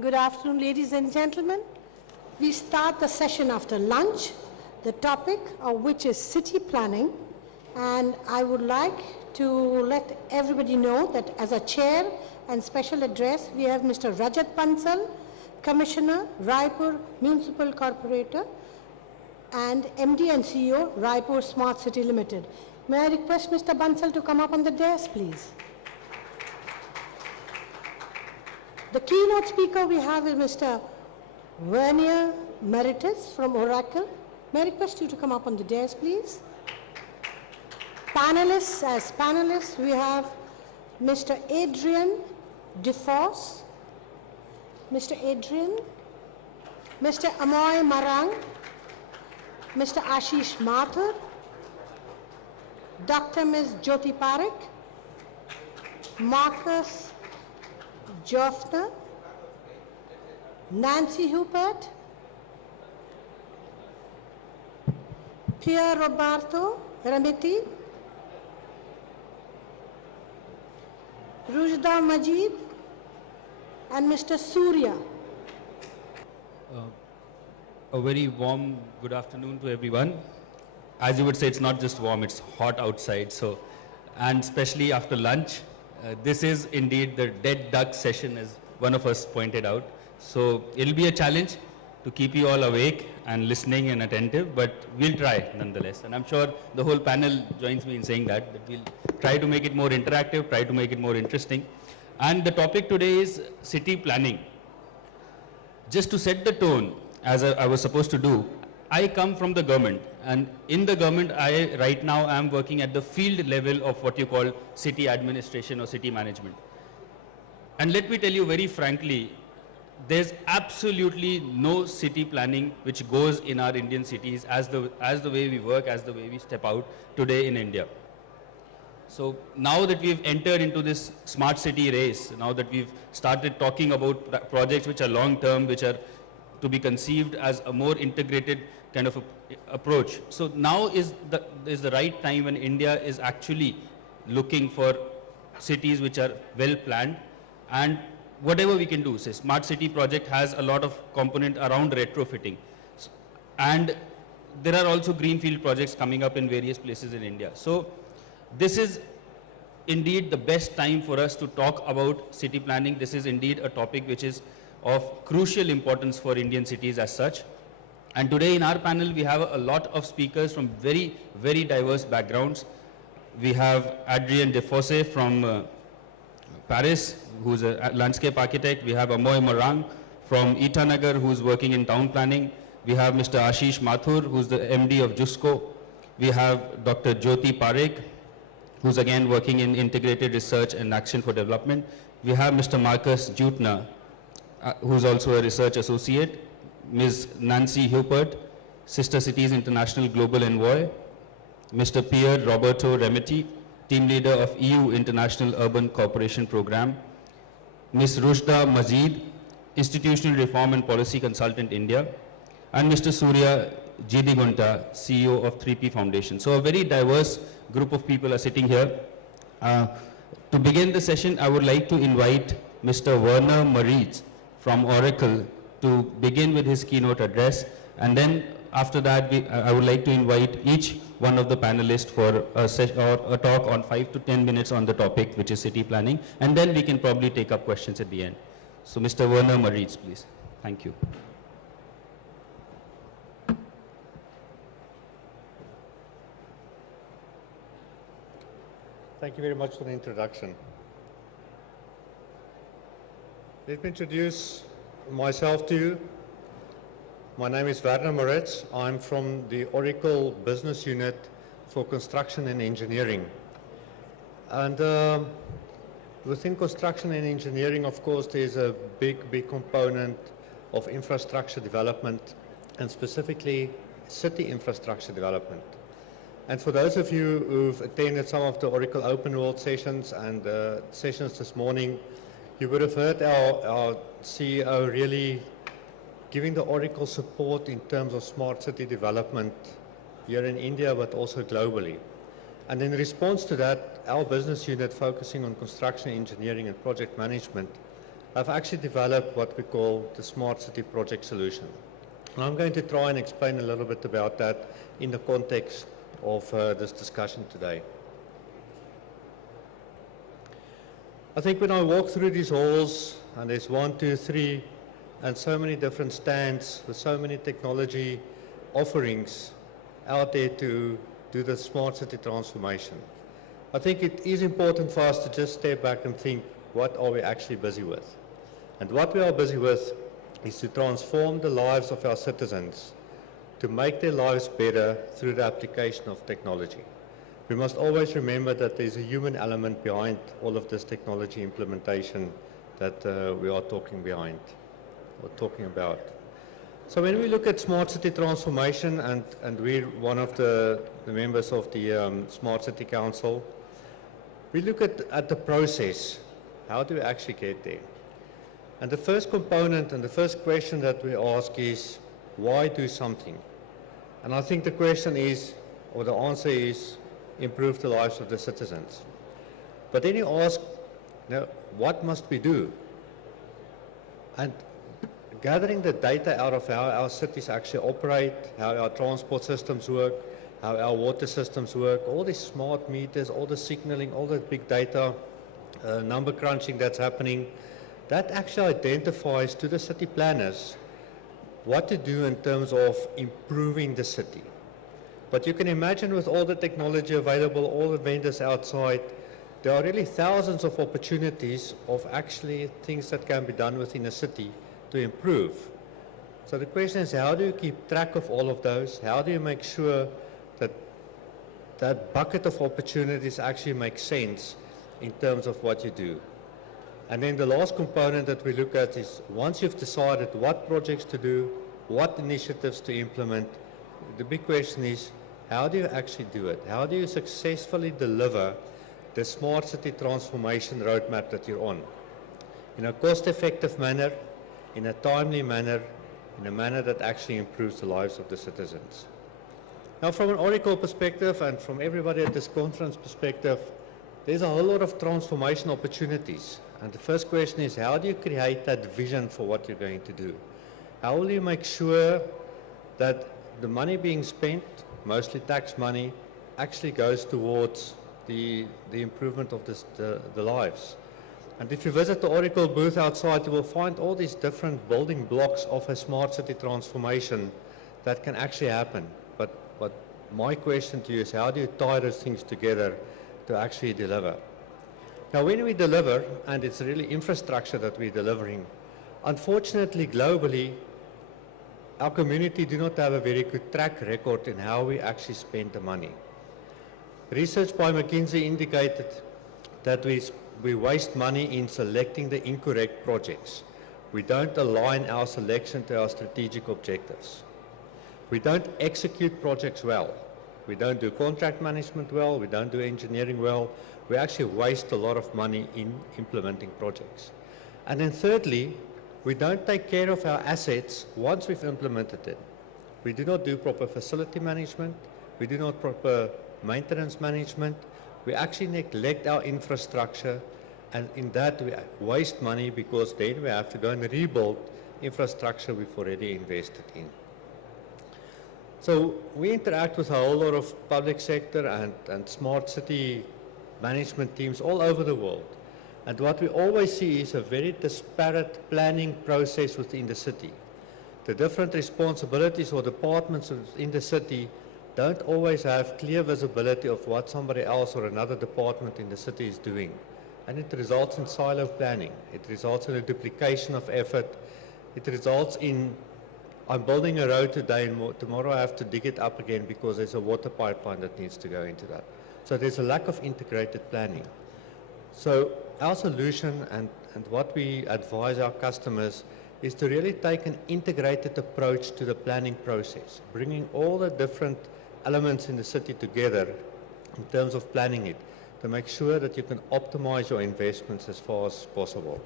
Good afternoon, ladies and gentlemen. We start the session after lunch, the topic of which is city planning. And I would like to let everybody know that as a chair and special address, we have Mr. Rajat Bansal, Commissioner, Raipur Municipal Corporator, and MD and CEO, Raipur Smart City Limited. May I request Mr. Bansal to come up on the desk, please? The keynote speaker we have is Mr. Werner Maritz from Oracle. May I request you to come up on the desk, please? Panelists, as panelists, we have Mr. Adrien Defosse, Mr. Adrien, Mr. Amoy Marang, Mr. Ashish Mathur, Dr. Ms. Jyoti Parikh, Marcus Jeutner, Nancy Hubert, Pier Roberto, Remitti, Rushda Majeed, and Mr. Surya. A very warm good afternoon to everyone. As you would say, it's not just warm, it's hot outside. So, and especially after lunch, this is indeed the dead duck session, as one of us pointed out. So it'll be a challenge to keep you all awake and listening and attentive, but we'll try nonetheless. And I'm sure the whole panel joins me in saying that we'll try to make it more interactive, try to make it more interesting. And the topic today is city planning. Just to set the tone, as I was supposed to do, I come from the government, and in the government, I right now am working at the field level of what you call city administration or city management. And let me tell you very frankly, there's absolutely no city planning which goes in our Indian cities as the way we work, as the way we step out today in India. So now that we've entered into this smart city race, now that we've started talking about projects which are long-term, which are to be conceived as a more integrated kind of approach. So now is the right time when India is actually looking for cities which are well planned, and whatever we can do. Say, smart city project has a lot of component around retrofitting, and there are also greenfield projects coming up in various places in India. So this is indeed the best time for us to talk about city planning. This is indeed a topic which is of crucial importance for Indian cities as such. And today in our panel, we have a lot of speakers from very, very diverse backgrounds. We have Adrien Defosse from Paris, who's a landscape architect. We have Amoy Marang from Nagar, who's working in town planning. We have Mr. Ashish Mathur, who's the MD of JUSCO. We have Dr. Jyoti Parikh, who's again working in integrated research and action for development. We have Mr. Marcus Jeutner, who's also a research associate. Ms. Nancy Hubert, Sister Cities International Global Envoy. Mr. Pier Roberto Remitti, Team Leader of EU International Urban Cooperation Program. Ms. Rushda Majeed, Institutional Reform and Policy Consultant, India. And Mr. Surya Jeedigunta, CEO of 3P Foundation. So a very diverse group of people are sitting here. To begin the session, I would like to invite Mr. Werner Maritz from Oracle to begin with his keynote address, and then after that I would like to invite each one of the panelists for a talk on 5 to 10 minutes on the topic, which is city planning, and then we can probably take up questions at the end. So Mr. Werner Maritz, please. Thank you. Thank you very much for the introduction. Let me introduce myself to you. My name is Werner Maritz. I'm from the Oracle Business Unit for Construction and Engineering. And within construction and engineering, of course, there's a big component of infrastructure development, and specifically city infrastructure development. And for those of you who've attended some of the Oracle Open World sessions and sessions this morning, you would have heard our CEO really giving the Oracle support in terms of smart city development here in India, but also globally. And in response to that, our business unit focusing on construction, engineering, and project management have actually developed what we call the Smart City Project Solution. And I'm going to try and explain a little bit about that in the context of this discussion today. I think when I walk through these halls, and there's 1, 2, 3, and so many different stands with so many technology offerings out there to do the smart city transformation, I think it is important for us to just step back and think, what are we actually busy with? And what we are busy with is to transform the lives of our citizens, to make their lives better through the application of technology. We must always remember that there's a human element behind all of this technology implementation that we are talking about. So when we look at smart city transformation, and we're one of the members of the Smart City Council, we look at the process. How do we actually get there? And the first component and the first question that we ask is, why do something? And I think the question is, or the answer is, improve the lives of the citizens. But then you ask, now, what must we do? And gathering the data out of how our cities actually operate, how our transport systems work, how our water systems work, all these smart meters, all the signaling, all the big data, number crunching that's happening, that actually identifies to the city planners what to do in terms of improving the city. But you can imagine with all the technology available, all the vendors outside, there are really thousands of opportunities of actually things that can be done within a city to improve. So the question is, how do you keep track of all of those? How do you make sure that that bucket of opportunities actually makes sense in terms of what you do? And then the last component that we look at is, once you've decided what projects to do, what initiatives to implement, the big question is, how do you actually do it? How do you successfully deliver the smart city transformation roadmap that you're on? In a cost-effective manner, in a timely manner, in a manner that actually improves the lives of the citizens. Now, from an Oracle perspective and from everybody at this conference perspective, there's a whole lot of transformation opportunities. And the first question is, how do you create that vision for what you're going to do? How will you make sure that the money being spent, mostly tax money, actually goes towards the improvement of the lives? And if you visit the Oracle booth outside, you will find all these different building blocks of a smart city transformation that can actually happen. But my question to you is, how do you tie those things together to actually deliver? Now, when we deliver, and it's really infrastructure that we're delivering, unfortunately, globally, our community do not have a very good track record in how we actually spend the money. Research by McKinsey indicated that we waste money in selecting the incorrect projects. We don't align our selection to our strategic objectives. We don't execute projects well. We don't do contract management well. We don't do engineering well. We actually waste a lot of money in implementing projects. And then thirdly, we don't take care of our assets once we've implemented it. We do not do proper facility management. We do not proper maintenance management. We actually neglect our infrastructure, and in that we waste money because then we have to go and rebuild infrastructure we've already invested in. So we interact with a whole lot of public sector and smart city management teams all over the world. And what we always see is a very disparate planning process within the city. The different responsibilities or departments in the city don't always have clear visibility of what somebody else or another department in the city is doing. And it results in silo planning. It results in a duplication of effort. It results in, I'm building a road today and tomorrow I have to dig it up again because there's a water pipeline that needs to go into that. So there's a lack of integrated planning. So our solution and what we advise our customers is to really take an integrated approach to the planning process, bringing all the different elements in the city together in terms of planning it, to make sure that you can optimize your investments as far as possible.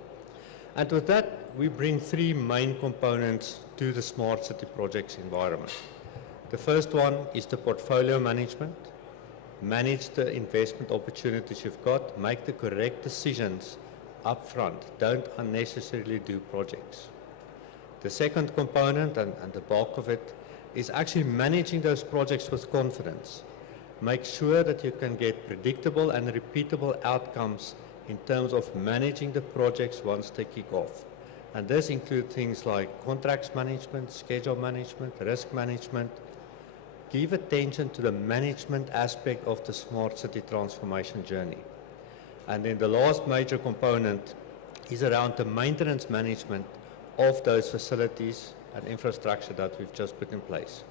And with that, we bring three main components to the smart city projects environment. The first one is the portfolio management. Manage the investment opportunities you've got, make the correct decisions upfront. Don't unnecessarily do projects. The second component, and the bulk of it, is actually managing those projects with confidence. Make sure that you can get predictable and repeatable outcomes in terms of managing the projects once they kick off. And this includes things like contracts management, schedule management, risk management. Give attention to the management aspect of the smart city transformation journey. And then the last major component is around the maintenance management of those facilities and infrastructure that we've just put in place.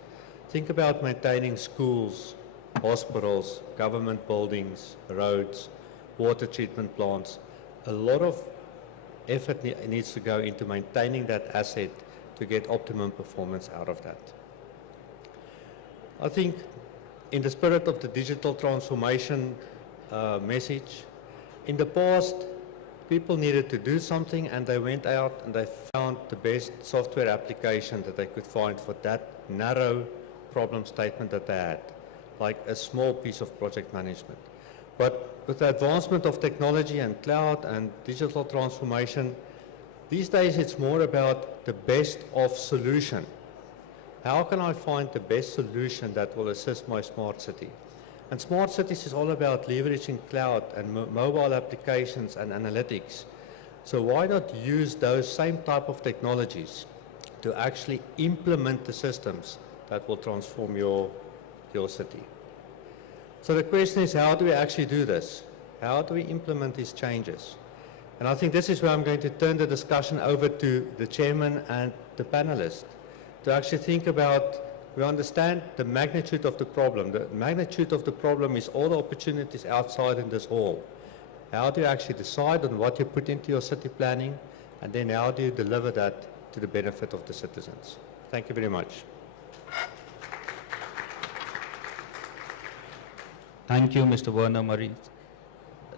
Think about maintaining schools, hospitals, government buildings, roads, water treatment plants. A lot of effort needs to go into maintaining that asset to get optimum performance out of that. I think in the spirit of the digital transformation message, in the past, people needed to do something and they went out and they found the best software application that they could find for that narrow problem statement that they had, like a small piece of project management. But with the advancement of technology and cloud and digital transformation, these days it's more about the best of solution. How can I find the best solution that will assist my smart city? And smart cities is all about leveraging cloud and mobile applications and analytics. So why not use those same type of technologies to actually implement the systems that will transform your city? So the question is, how do we actually do this? How do we implement these changes? And I think this is where I'm going to turn the discussion over to the chairman and the panelists to actually think about, we understand the magnitude of the problem. The magnitude of the problem is all the opportunities outside in this hall. How do you actually decide on what you put into your city planning, and then how do you deliver that to the benefit of the citizens? Thank you very much. Thank you, Mr. Werner, Maritz.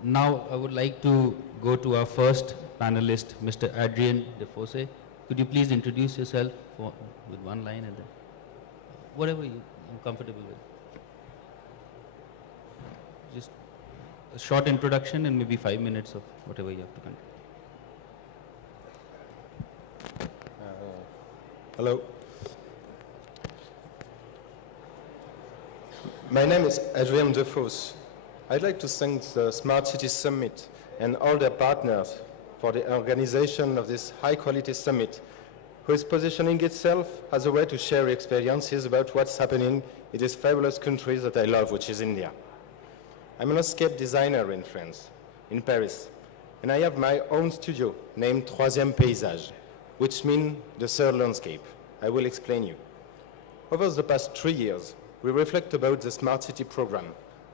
Now I would like to go to our first panelist, Mr. Adrien Defosse. Could you please introduce yourself with one line and then whatever you're comfortable with. Just a short introduction and maybe 5 minutes of whatever you have to control. Hello. My name is Adrien Defosse. I'd like to thank the Smart City Summit and all their partners for the organization of this high-quality summit, who is positioning itself as a way to share experiences about what's happening in this fabulous country that I love, which is India. I'm an landscape designer in France, in Paris, and I have my own studio named Troisieme Paysage, which means the third landscape. I will explain you. Over the past 3 years, we reflect about the Smart City program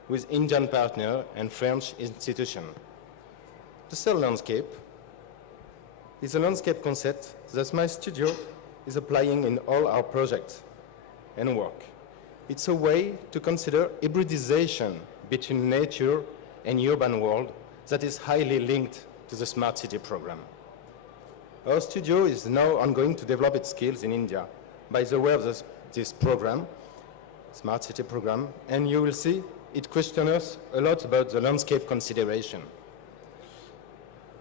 with Indian partner and French institution. The third landscape is a landscape concept that my studio is applying in all our projects and work. It's a way to consider hybridization between nature and urban world that is highly linked to the Smart City program. Our studio is now ongoing to develop its skills in India by the way of this program, Smart City program, and you will see it questions us a lot about the landscape consideration.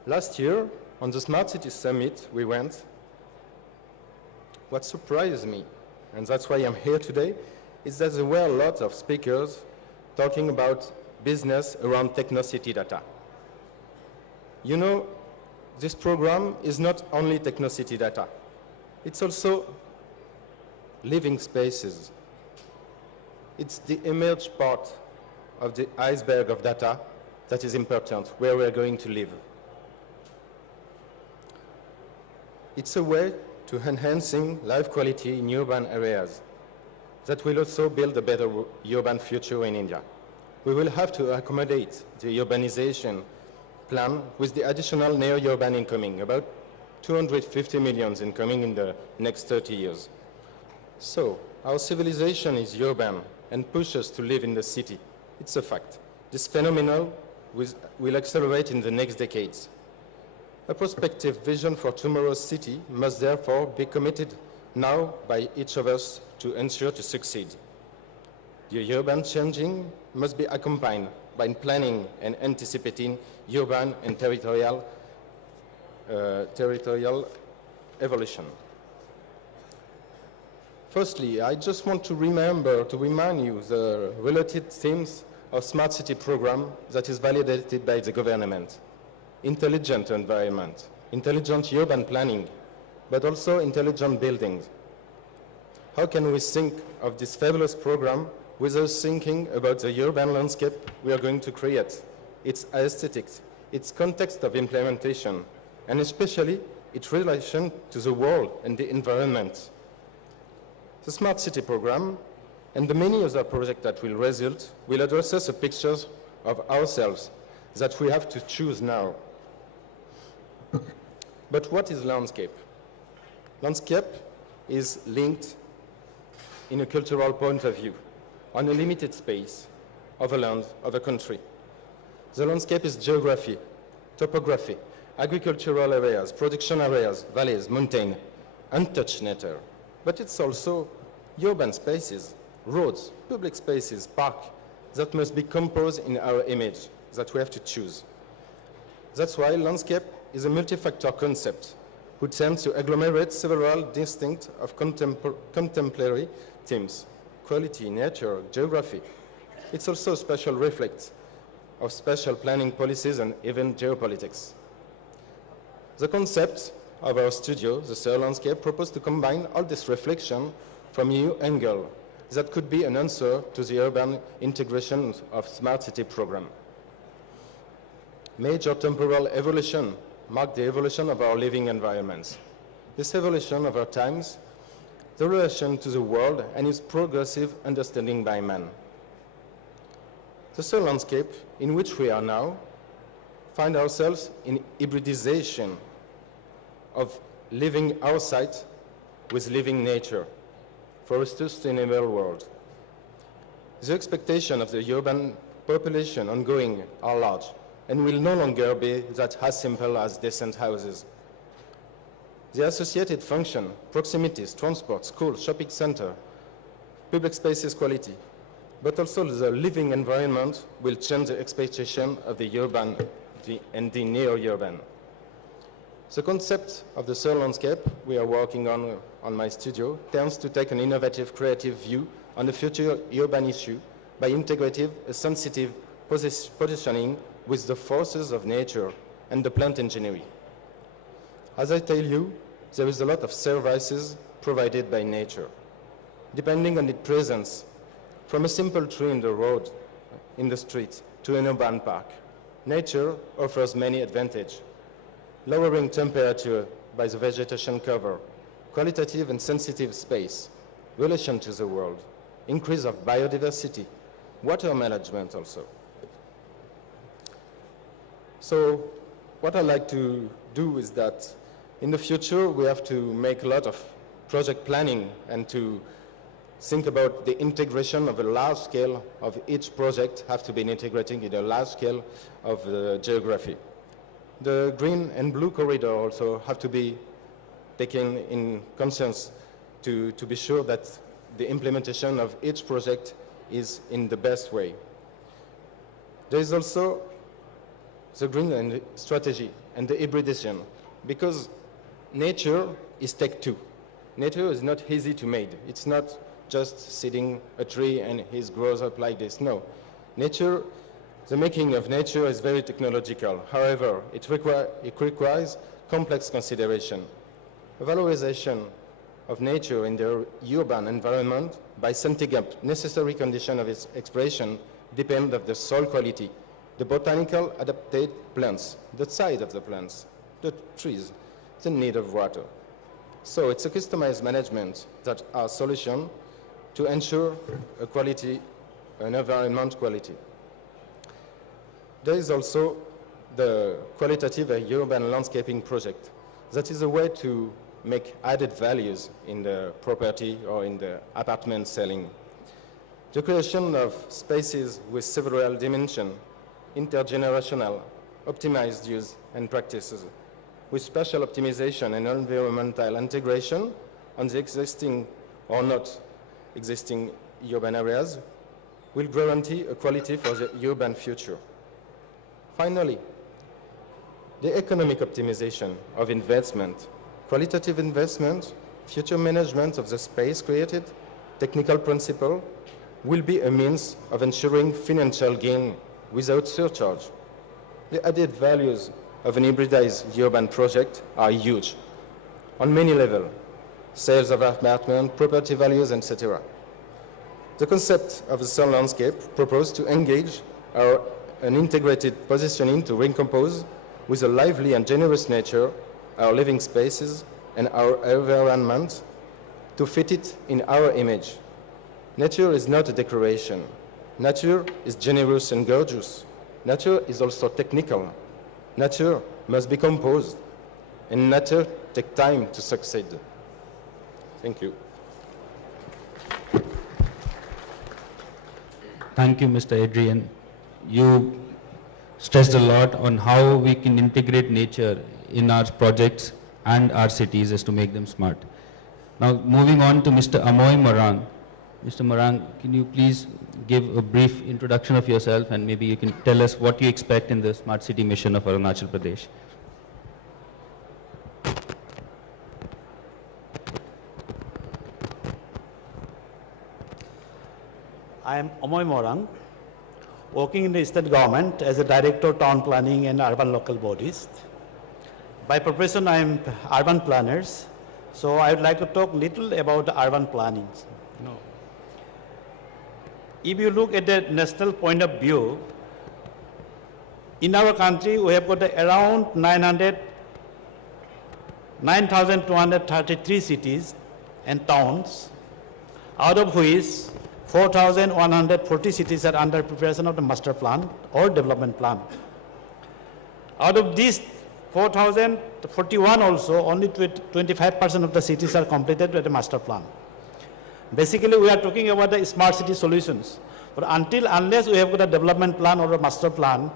Last year, on the Smart City Summit we went, what surprised me, and that's why I'm here today, is that there were a lot of speakers talking about business around technocity data. You know, this program is not only technocity data, it's also living spaces. It's the emerged part of the iceberg of data that is important, where we're going to live. It's a way to enhancing life quality in urban areas that will also build a better urban future in India. We will have to accommodate the urbanization plan with the additional neo-urban incoming, about 250 million incoming in the next 30 years. So, our civilization is urban and pushes us to live in the city. It's a fact. This phenomenon will accelerate in the next decades. A prospective vision for tomorrow's city must therefore be committed now by each of us to ensure to succeed. The urban changing must be accompanied by planning and anticipating urban and territorial territorial evolution. Firstly, I just want to remind you the related themes of Smart City program that is validated by the government. Intelligent environment, intelligent urban planning, but also intelligent buildings. How can we think of this fabulous program without thinking about the urban landscape we are going to create, its aesthetics, its context of implementation, and especially its relation to the world and the environment? The Smart City program and the many other projects that will result will address us a picture of ourselves that we have to choose now. But what is landscape? Landscape is linked in a cultural point of view on a limited space of a land, of a country. The landscape is geography, topography, agricultural areas, production areas, valleys, mountains, untouched nature. But it's also urban spaces, roads, public spaces, parks that must be composed in our image that we have to choose. That's why landscape is a multi-factor concept who tends to agglomerate several distinct of contemporary themes: quality, nature, geography. It's also a special reflex of spatial planning policies and even geopolitics. The concept of our studio, the Surya landscape, proposed to combine all this reflection from a new angle that could be an answer to the urban integration of Smart City program. Major temporal evolution marked the evolution of our living environments. This evolution over times, the relation to the world and its progressive understanding by man. The Surya landscape in which we are now find ourselves in hybridization of living outside with living nature for a sustainable world. The expectations of the urban population ongoing are large and will no longer be that as simple as decent houses. The associated function, proximities, transport, school, shopping center, public spaces quality, but also the living environment will change the expectation of the urban and the neo-urban. The concept of the Surya landscape we are working on my studio tends to take an innovative, creative view on the future urban issue by integrating a sensitive positioning with the forces of nature and the plant engineering. As I tell you, there is a lot of services provided by nature, depending on its presence, from a simple tree in the road, in the street, to an urban park. Nature offers many advantages: lowering temperature by the vegetation cover, qualitative and sensitive space, relation to the world, increase of biodiversity, water management also. So what I like to do is that in the future we have to make a lot of project planning and to think about the integration of a large scale of each project have to be integrating in a large scale of the geography. The green and blue corridor also have to be taken in conscience to be sure that the implementation of each project is in the best way. There is also the green and strategy and the hybridization, because nature is take two. Nature is not easy to make. It's not just sitting a tree and it grows up like this. No. Nature, the making of nature is very technological. However, it requires complex consideration. A valorization of nature in the urban environment by setting up necessary conditions of its expression depend on the soil quality, the botanical adapted plants, the size of the plants, the trees, the need of water. So it's a customized management that are solution to ensure a quality, an environment quality. There is also the qualitative urban landscaping project. That is a way to make added values in the property or in the apartment selling. The creation of spaces with several dimensions, intergenerational, optimized use and practices, with spatial optimization and environmental integration on the existing or not existing urban areas, will guarantee a quality for the urban future. Finally, the economic optimization of investment, qualitative investment, future management of the space created, technical principle, will be a means of ensuring financial gain without surcharge. The added values of an hybridized urban project are huge, on many levels, sales of apartment, property values, etc. The concept of a sound landscape proposed to engage an integrated positioning to recompose with a lively and generous nature our living spaces and our environment to fit it in our image. Nature is not a decoration. Nature is generous and gorgeous. Nature is also technical. Nature must be composed, and nature takes time to succeed. Thank you. Thank you, Mr. Adrien. You stressed a lot on how we can integrate nature in our projects and our cities as to make them smart. Now, moving on to Mr. Amoy Marang. Mr. Marang, can you please give a brief introduction of yourself, and maybe you can tell us what you expect in the Smart City mission of Arunachal Pradesh? I am Amoy Marang, working in the state government as a director of town planning and urban local bodies. By profession, I am urban planners, so I would like to talk little about urban planning. If you look at the national point of view, in our country we have got around 9,233 cities and towns, out of which 4,140 cities are under preparation of the master plan or development plan. Out of these 4,041 also, only 25% of the cities are completed with the master plan. Basically, we are talking about the smart city solutions. But unless we have got a development plan or a master plan,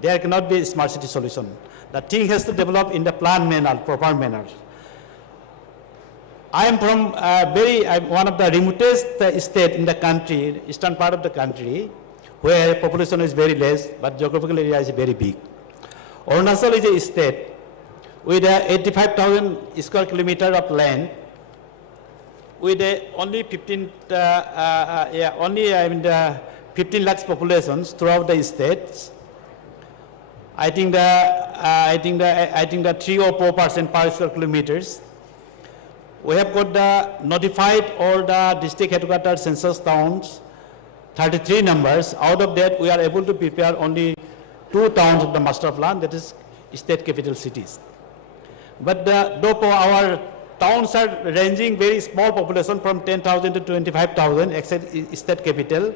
there cannot be a smart city solution. The thing has to develop in the plan manner, proper manner. I am from one of the remotest state in the country, eastern part of the country, where population is very less, but geographical area is very big. Arunachal is a state with 85,000 square kilometer of land, with only 15 lakhs populations throughout the states. I think the 3 or 4% per square kilometers. We have got the notified all the district headquarters census towns, 33 numbers. Out of that, we are able to prepare only 2 towns of the master plan, that is state capital cities. But though our towns are ranging very small population from 10,000 to 25,000, except state capital,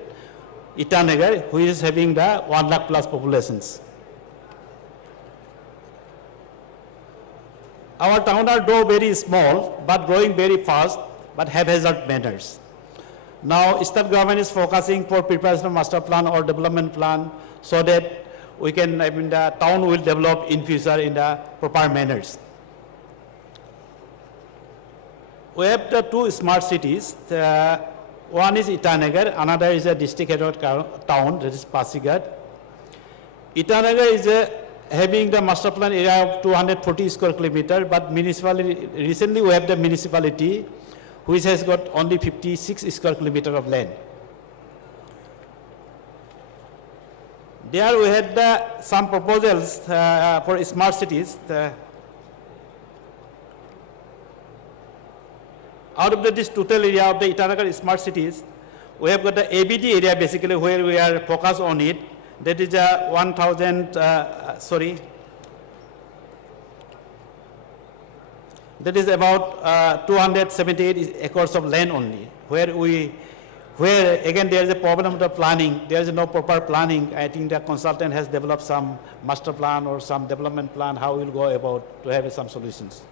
Nagar, who is having the 1 lakh plus populations. Our towns are though very small, but growing very fast, but haphazard manners. Now, state government is focusing for preparation of master plan or development plan, so that we can, the town will develop in future in the proper manners. We have the 2 smart cities. One is Nagar, another is a district headquarters town, that is Paysage. Nagar is having the master plan area of 240 square kilometer, but recently we have the municipality which has got only 56 square kilometer of land. There we had some proposals for smart cities. Out of this total area of the Nagar smart cities, we have got the ABD area basically where we are focused on it. That is that is about 278 acres of land only, where again there is a problem of the planning. There is no proper planning. I think the consultant has developed some master plan or some development plan, how we will go about to have some solutions.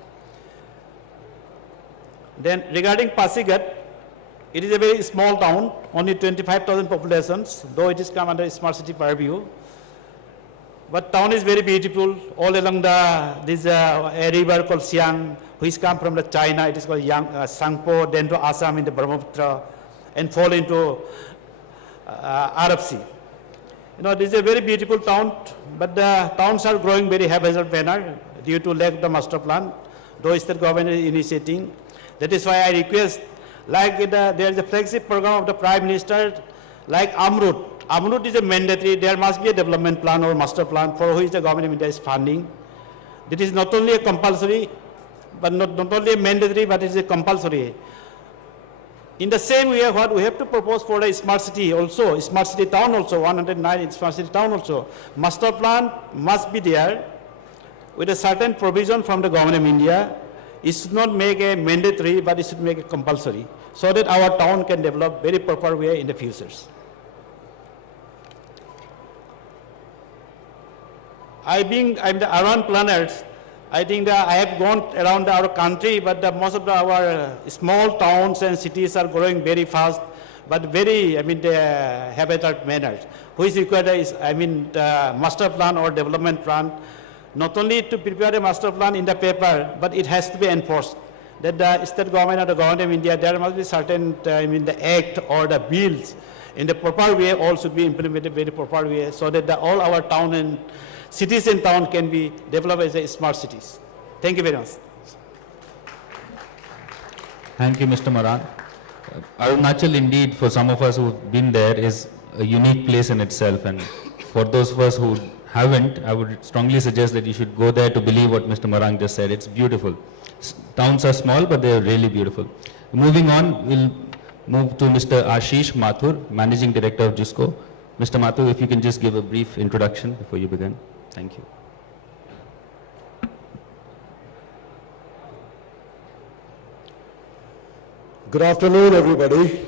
Then regarding Paysage, it is a very small town, only 25,000 populations, though it is come under smart city purview. But town is very beautiful, all along this a river called Siang, which come from the China. It is called Sangpo, then to Assam in the Brahmaputra, and fall into Arab Sea. You know, this is a very beautiful town, but the towns are growing very haphazard manner due to lack of the master plan, though state government is initiating. That is why I request, like there is a flagship program of the Prime Minister, like AMRUT. AMRUT is a mandatory, there must be a development plan or master plan for which the government of India is funding. That is not only a compulsory, but not only a mandatory, but it is a compulsory. In the same way, what we have to propose for a smart city also, smart city town also, 109 smart city town also. Master plan must be there with a certain provision from the government of India. It should not make a mandatory, but it should make it compulsory, so that our town can develop very proper way in the futures. I'm the urban planners. I think that I have gone around our country, but most of our small towns and cities are growing very fast, but very, the habitat manner. Which required is, the master plan or development plan, not only to prepare a master plan in the paper, but it has to be enforced. That the state government or the government of India, there must be certain, the act or the bills in the proper way, all should be implemented very proper way, so that all our town and cities in town can be developed as a smart cities. Thank you very much. Thank you, Mr. Marang. Arunachal, indeed, for some of us who've been there, is a unique place in itself. And for those of us who haven't, I would strongly suggest that you should go there to believe what Mr. Marang just said. It's beautiful. Towns are small, but they're really beautiful. Moving on, we'll move to Mr. Ashish Mathur, Managing Director of JUSCO. Mr. Mathur, if you can just give a brief introduction before you begin. Thank you. Good afternoon, everybody.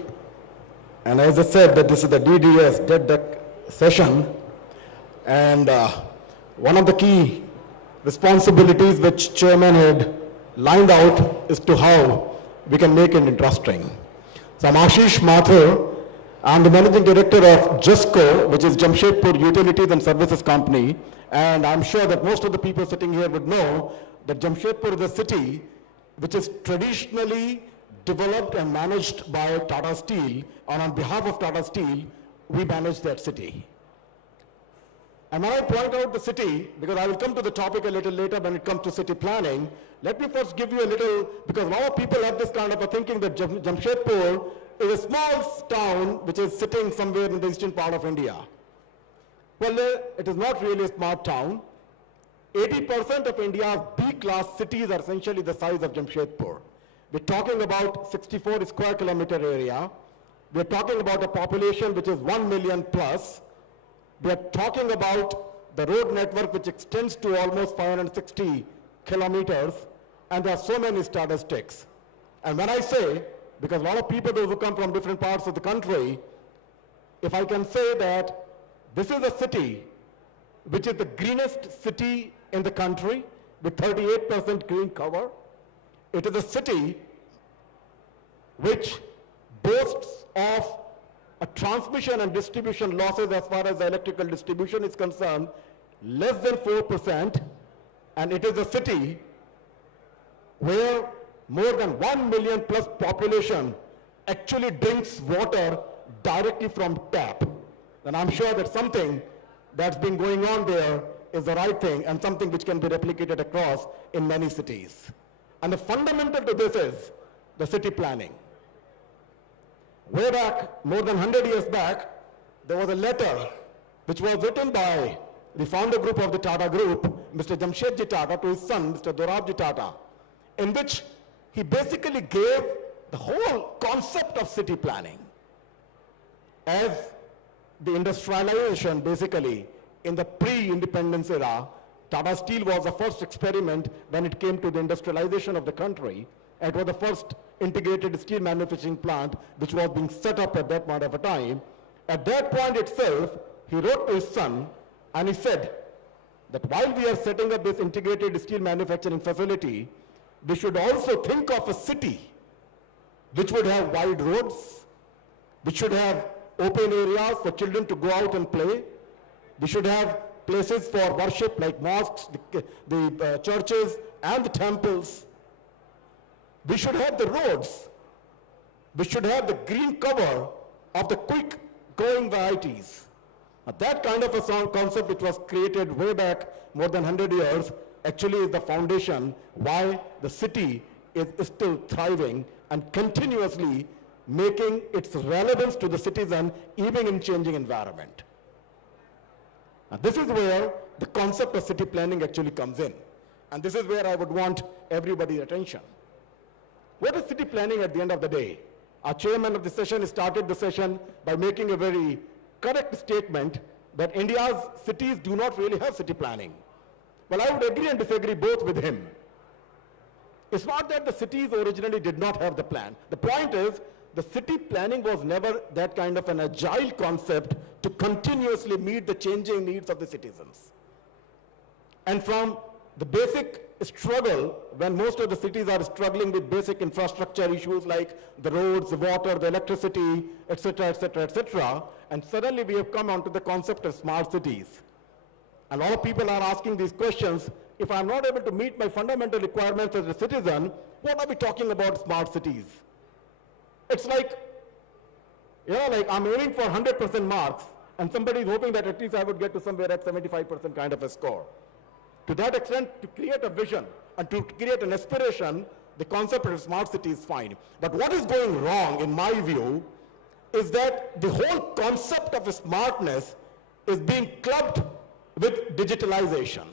And as I said, that this is the DDS Dead Duck session. And one of the key responsibilities which Chairman had lined out is to how we can make it interesting. So I'm Ashish Mathur. I'm the Managing Director of JUSCO, which is Jamshedpur Utilities and Services Company. And I'm sure that most of the people sitting here would know that Jamshedpur is a city which is traditionally developed and managed by Tata Steel. And on behalf of Tata Steel, we manage that city. And when I point out the city, because I will come to the topic a little later when it comes to city planning, let me first give you a little, because a lot of people have this kind of a thinking that Jamshedpur is a small town which is sitting somewhere in the eastern part of India. Well, it is not really a smart town. 80% of India's B-class cities are essentially the size of Jamshedpur. We're talking about 64 square kilometer area. We're talking about a population which is 1 million plus. We're talking about the road network which extends to almost 560 kilometers, and there are so many statistics. And when I say, because a lot of people, those who come from different parts of the country, if I can say that this is a city which is the greenest city in the country with 38% green cover. It is a city which boasts of a transmission and distribution losses as far as the electrical distribution is concerned, less than 4%, and it is a city where more than 1 million plus population actually drinks water directly from tap. And I'm sure that something that's been going on there is the right thing and something which can be replicated across in many cities. And the fundamental to this is the city planning. Way back, more than 100 years back, there was a letter which was written by the founder group of the Tata Group, Mr. Jamshedji Tata, to his son, Mr. Dorabji Tata, in which he basically gave the whole concept of city planning as the industrialization, basically, in the pre-independence era. Tata Steel was the first experiment when it came to the industrialization of the country. It was the first integrated steel manufacturing plant which was being set up at that point of a time. At that point itself, he wrote to his son and he said that while we are setting up this integrated steel manufacturing facility, we should also think of a city which would have wide roads, which should have open areas for children to go out and play. We should have places for worship like mosques, the churches and the temples. We should have the roads. We should have the green cover of the quick growing varieties. That kind of a concept which was created way back more than 100 years actually is the foundation why the city is still thriving and continuously making its relevance to the citizen even in changing environment. Now, this is where the concept of city planning actually comes in. And this is where I would want everybody's attention. What is city planning at the end of the day? Our chairman of the session started the session by making a very correct statement that India's cities do not really have city planning. Well, I would agree and disagree both with him. It's not that the cities originally did not have the plan. The point is, the city planning was never that kind of an agile concept to continuously meet the changing needs of the citizens. And from the basic struggle, when most of the cities are struggling with basic infrastructure issues like the roads, the water, the electricity, etc., etc., etc., and suddenly we have come onto the concept of smart cities. And a lot of people are asking these questions, if I'm not able to meet my fundamental requirements as a citizen, what are we talking about smart cities? It's like, like I'm aiming for 100% marks, and somebody is hoping that at least I would get to somewhere at 75% kind of a score. To that extent, to create a vision and to create an aspiration, the concept of smart city is fine. But what is going wrong, in my view, is that the whole concept of smartness is being clubbed with digitalization.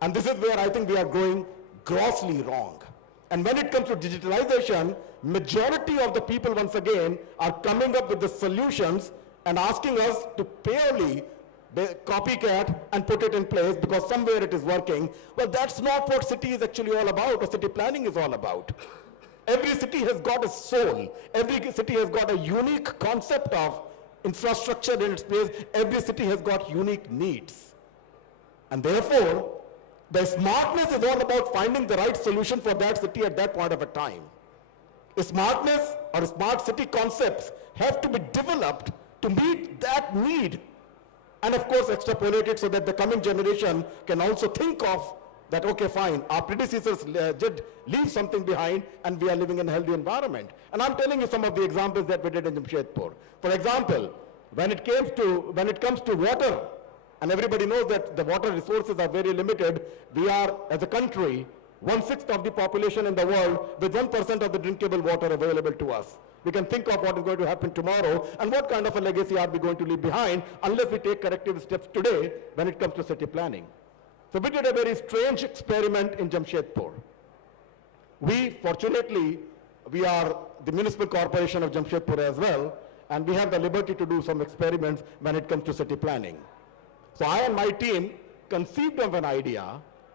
And this is where I think we are going grossly wrong. And when it comes to digitalization, majority of the people, once again, are coming up with the solutions and asking us to purely copycat and put it in place because somewhere it is working. Well, that's not what city is actually all about, or city planning is all about. Every city has got a soul. Every city has got a unique concept of infrastructure in its place. Every city has got unique needs. And therefore, the smartness is all about finding the right solution for that city at that point of a time. Smartness or smart city concepts have to be developed to meet that need. And of course, extrapolate it so that the coming generation can also think of that, okay, fine, our predecessors did leave something behind and we are living in a healthy environment. And I'm telling you some of the examples that we did in Jamshedpur. For example, when it comes to water, and everybody knows that the water resources are very limited, we are, as a country, 1/6 of the population in the world with 1% of the drinkable water available to us. We can think of what is going to happen tomorrow and what kind of a legacy are we going to leave behind unless we take corrective steps today when it comes to city planning. So we did a very strange experiment in Jamshedpur. Fortunately, we are the Municipal Corporation of Jamshedpur as well, and we have the liberty to do some experiments when it comes to city planning. So I and my team conceived of an idea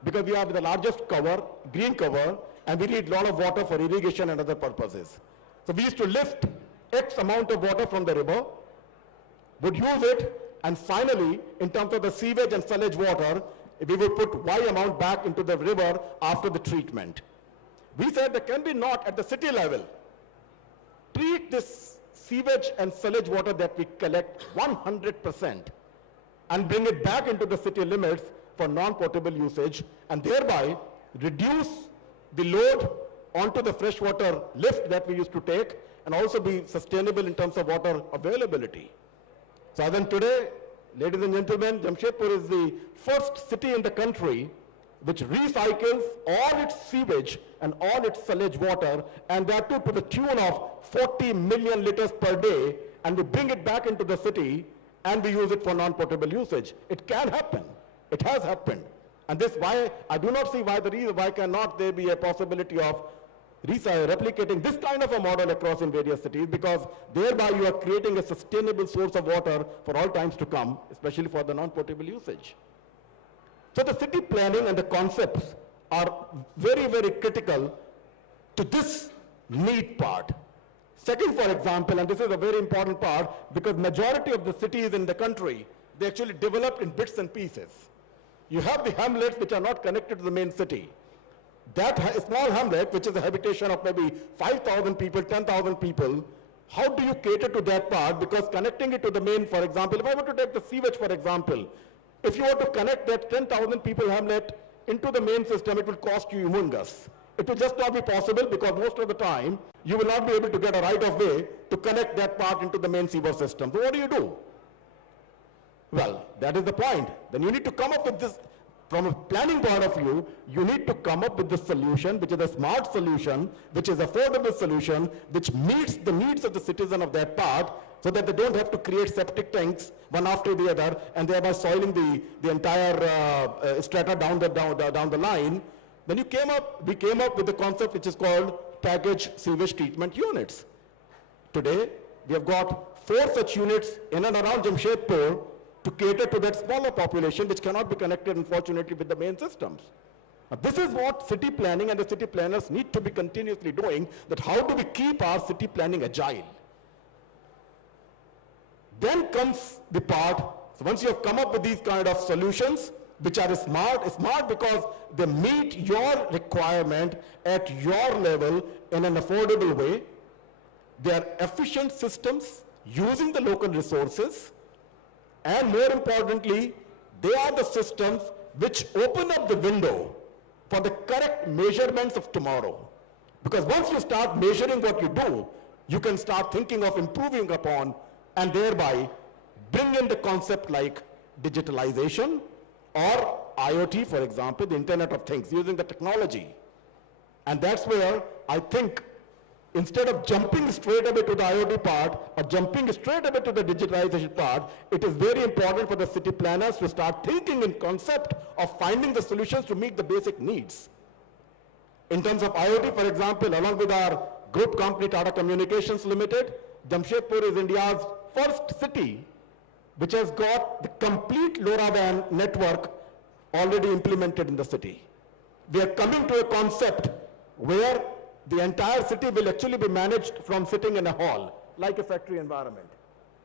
because we have the largest cover, green cover, and we need a lot of water for irrigation and other purposes. So we used to lift X amount of water from the river, would use it, and finally, in terms of the sewage and sewage water, we would put Y amount back into the river after the treatment. We said there can be not at the city level treat this sewage and sewage water that we collect 100% and bring it back into the city limits for non-potable usage and thereby reduce the load onto the freshwater lift that we used to take and also be sustainable in terms of water availability. So as in today, ladies and gentlemen, Jamshedpur is the first city in the country which recycles all its sewage and all its sewage water, and that too to the tune of 40 million liters per day, and we bring it back into the city and we use it for non-potable usage. It can happen. It has happened. And this why I do not see why cannot there be a possibility of replicating this kind of a model across in various cities, because thereby you are creating a sustainable source of water for all times to come, especially for the non-potable usage. So the city planning and the concepts are very, very critical to this need part. Second, for example, and this is a very important part, because majority of the cities in the country, they actually developed in bits and pieces. You have the hamlets which are not connected to the main city. That small hamlet, which is a habitation of maybe 5,000 people, 10,000 people, how do you cater to that part? Because connecting it to the main, for example, if I were to take the sewage, for example, if you were to connect that 10,000 people hamlet into the main system, it will cost you humongous. It will just not be possible because most of the time, you will not be able to get a right of way to connect that part into the main sewer system. So what do? Well, that is the point. Then you need to come up with this, from a planning point of view, you need to come up with this solution, which is a smart solution, which is affordable solution, which meets the needs of the citizen of that part, so that they don't have to create septic tanks one after the other, and thereby soiling the entire strata down the line. Then we came up with the concept which is called package sewage treatment units. Today, we have got 4 such units in and around Jamshedpur to cater to that smaller population which cannot be connected, unfortunately, with the main systems. Now, this is what city planning and the city planners need to be continuously doing, that how do we keep our city planning agile? Then comes the part, so once you have come up with these kind of solutions, which are smart because they meet your requirement at your level in an affordable way. They are efficient systems using the local resources, and more importantly, they are the systems which open up the window for the correct measurements of tomorrow. Because once you start measuring what you do, you can start thinking of improving upon, and thereby bring in the concept like digitalization, or IoT, for example, the Internet of Things, using the technology. And that's where I think, instead of jumping straight away to the IoT part, or jumping straight away to the digitalization part, it is very important for the city planners to start thinking in concept of finding the solutions to meet the basic needs. In terms of IoT, for example, along with our group company, Tata Communications Limited, Jamshedpur is India's first city which has got the complete LoRaWAN network already implemented in the city. We are coming to a concept where the entire city will actually be managed from sitting in a hall, like a factory environment.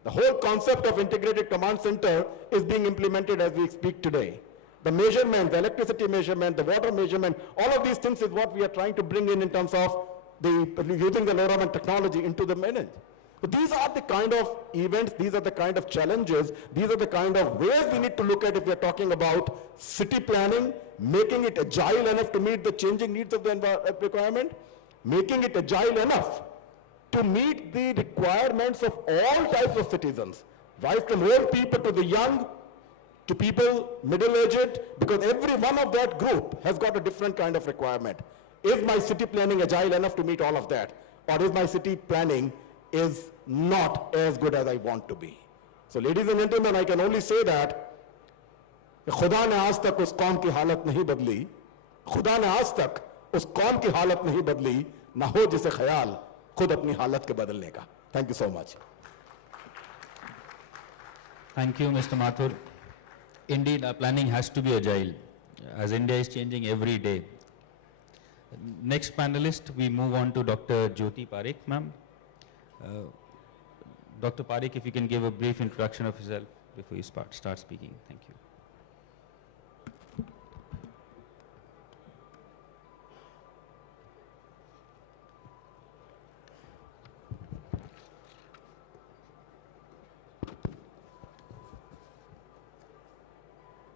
The whole concept of integrated command center is being implemented as we speak today. The measurement, the electricity measurement, the water measurement, all of these things is what we are trying to bring in terms of using the LoRaWAN technology into the manage. So these are the kind of events, these are the kind of challenges, these are the kind of ways we need to look at if we are talking about city planning, making it agile enough to meet the changing needs of the requirement, making it agile enough to meet the requirements of all types of citizens, right from old people to the young, to people middle-aged, because every one of that group has got a different kind of requirement. Is my city planning agile enough to meet all of that? Or is my city planning is not as good as I want to be? So ladies and gentlemen, I can only say that खुदा ने आज तक उस कौम की हालत नहीं बदली, खुदा ने आज तक उस कौम की हालत नहीं बदली, ना हो जिसे ख्याल खुद अपनी हालत के बदलने का. Thank you so much. Thank you, Mr. Mathur. Indeed, our planning has to be agile, as India is changing every day. Next panelist, we move on to Dr. Jyoti Parikh, ma'am. Dr. Parikh, if you can give a brief introduction of yourself before you start speaking. Thank you.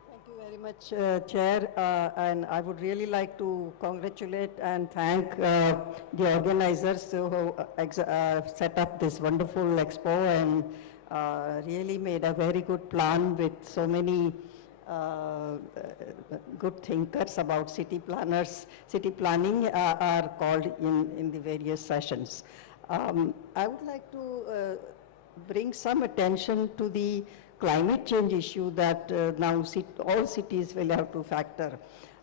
Thank you very much, Chair, and I would really like to congratulate and thank the organizers who set up this wonderful expo and really made a very good plan with so many good thinkers about city planners. City planning are called in the various sessions. I would like to bring some attention to the climate change issue that now all cities will have to factor.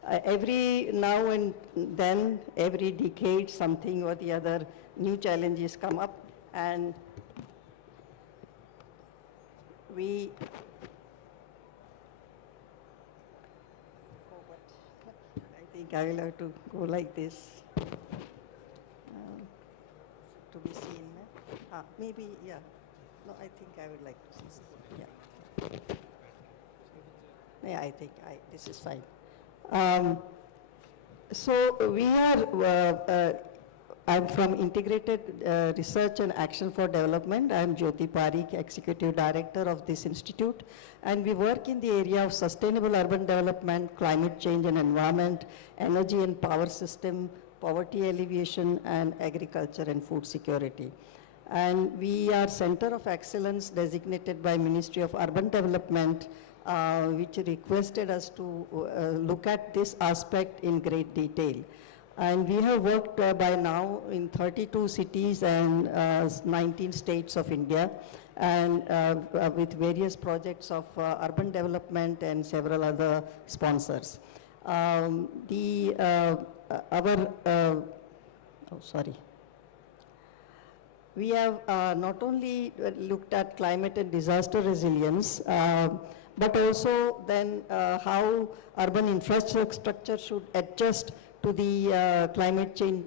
Every now and then, every decade, something or the other, new challenges come up, and we I think I will have to go like this to be seen. Maybe, yeah. No, I think I would like to see something. Yeah. Yeah, I think this is fine. So we are, I'm from Integrated Research and Action for Development. I'm Jyoti Parikh, Executive Director of this institute. And we work in the area of sustainable urban development, climate change and environment, energy and power system, poverty alleviation, and agriculture and food security. And we are Center of Excellence designated by Ministry of Urban Development, which requested us to look at this aspect in great detail. And we have worked by now in 32 cities and 19 states of India, and with various projects of urban development and several other sponsors. We have not only looked at climate and disaster resilience, but also then how urban infrastructure should adjust to the climate change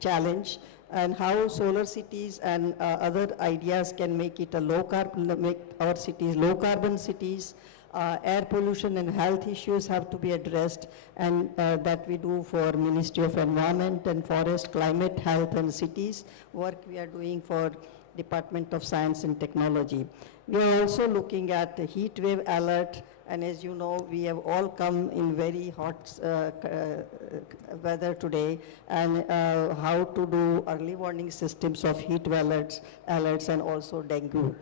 challenge, and how solar cities and other ideas can make it a low carbon, make our cities low carbon cities. Air pollution and health issues have to be addressed, and that we do for Ministry of Environment and Forest, Climate, Health and Cities, work we are doing for Department of Science and Technology. We are also looking at heat wave alert, and as you know, we have all come in very hot weather today, and how to do early warning systems of heat alerts and also dengue.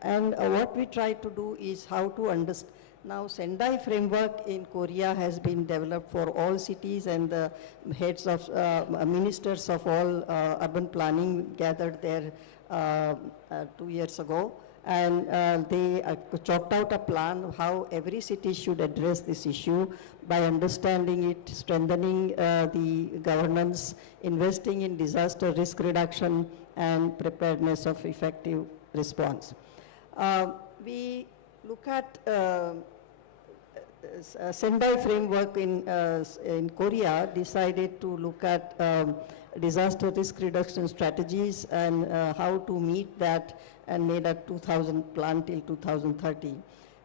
What we try to do is how to understand. Now, Sendai framework in Korea has been developed for all cities, and the heads of ministers of all urban planning gathered there 2 years ago, and they chalked out a plan of how every city should address this issue by understanding it, strengthening the governance, investing in disaster risk reduction and preparedness of effective response. We look at Sendai framework in Korea decided to look at disaster risk reduction strategies and how to meet that, and made a 2000 plan till 2030.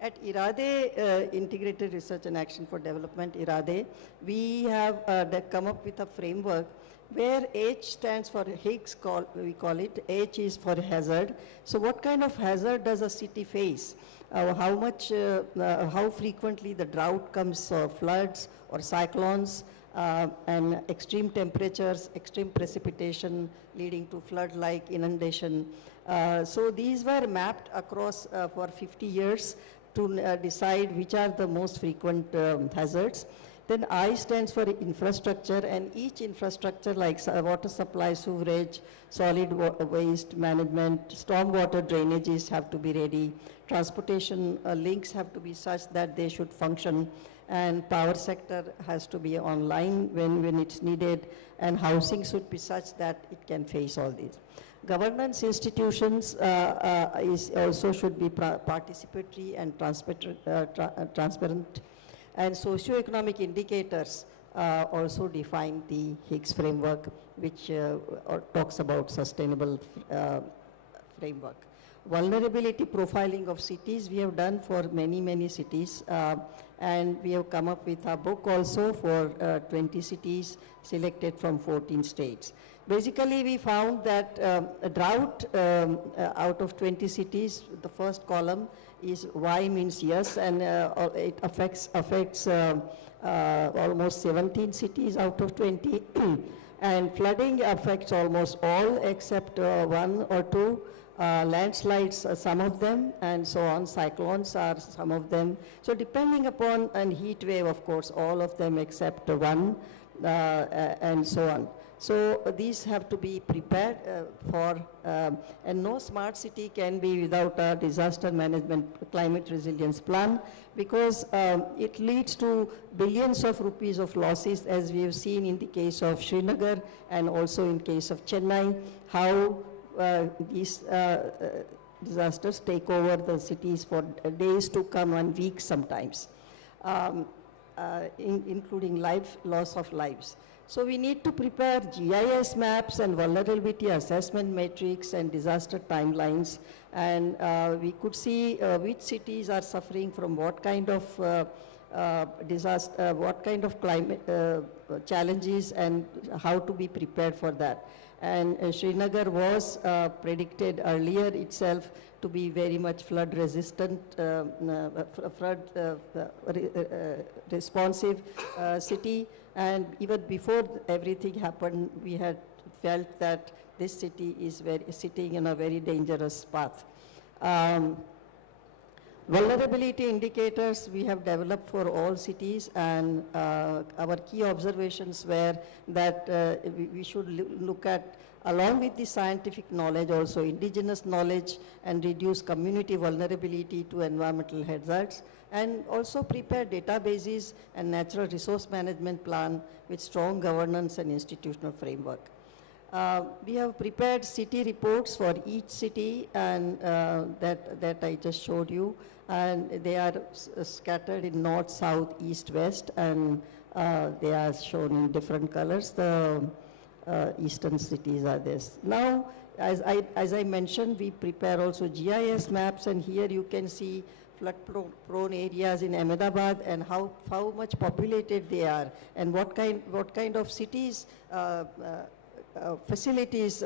At IRADe, Integrated Research and Action for Development, IRADe, we have come up with a framework where H stands for Higgs, we call it. H is for hazard. So what kind of hazard does a city face? How frequently the drought comes, floods or cyclones, and extreme temperatures, extreme precipitation leading to flood-like inundation. So these were mapped across for 50 years to decide which are the most frequent hazards. Then I stands for infrastructure, and each infrastructure like water supply, sewerage, solid waste management, stormwater drainages have to be ready, transportation links have to be such that they should function, and power sector has to be online when it's needed, and housing should be such that it can face all these. Governance institutions also should be participatory and transparent. And socioeconomic indicators also define the Higgs framework, which talks about sustainable framework. Vulnerability profiling of cities we have done for many, many cities, and we have come up with a book also for 20 cities selected from 14 states. Basically, we found that a drought out of 20 cities, the first column is Y means yes, and it affects almost 17 cities out of 20. And flooding affects almost all except one or two. Landslides, some of them, and so on. Cyclones are some of them. So depending upon, and heat wave, of course, all of them except one, and so on. So these have to be prepared for, and no smart city can be without a disaster management climate resilience plan, because it leads to billions of rupees of losses, as we have seen in the case of Srinagar and also in case of Chennai, how these disasters take over the cities for days to come and weeks sometimes, including loss of lives. So we need to prepare GIS maps and vulnerability assessment matrix and disaster timelines, and we could see which cities are suffering from what kind of disaster, what kind of climate challenges, and how to be prepared for that. And Srinagar was predicted earlier itself to be very much flood resistant, flood responsive city. And even before everything happened, we had felt that this city is sitting in a very dangerous path. Vulnerability indicators we have developed for all cities, and our key observations were that we should look at, along with the scientific knowledge, also indigenous knowledge, and reduce community vulnerability to environmental hazards, and also prepare databases and natural resource management plan with strong governance and institutional framework. We have prepared city reports for each city, and that I just showed you, and they are scattered in north, south, east, west, and they are shown in different colors. The eastern cities are this. Now, as I mentioned, we prepare also GIS maps, and here you can see flood-prone areas in Ahmedabad and how much populated they are, and what kind of cities, facilities,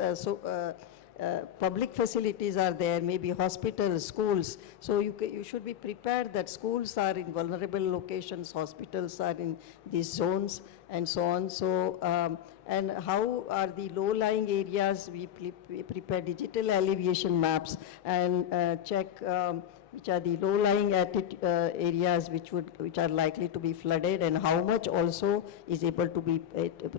public facilities are there, maybe hospitals, schools. So you should be prepared that schools are in vulnerable locations, hospitals are in these zones, and so on. So, and how are the low-lying areas? We prepare digital alleviation maps and check which are the low-lying areas which are likely to be flooded, and how much also is able to be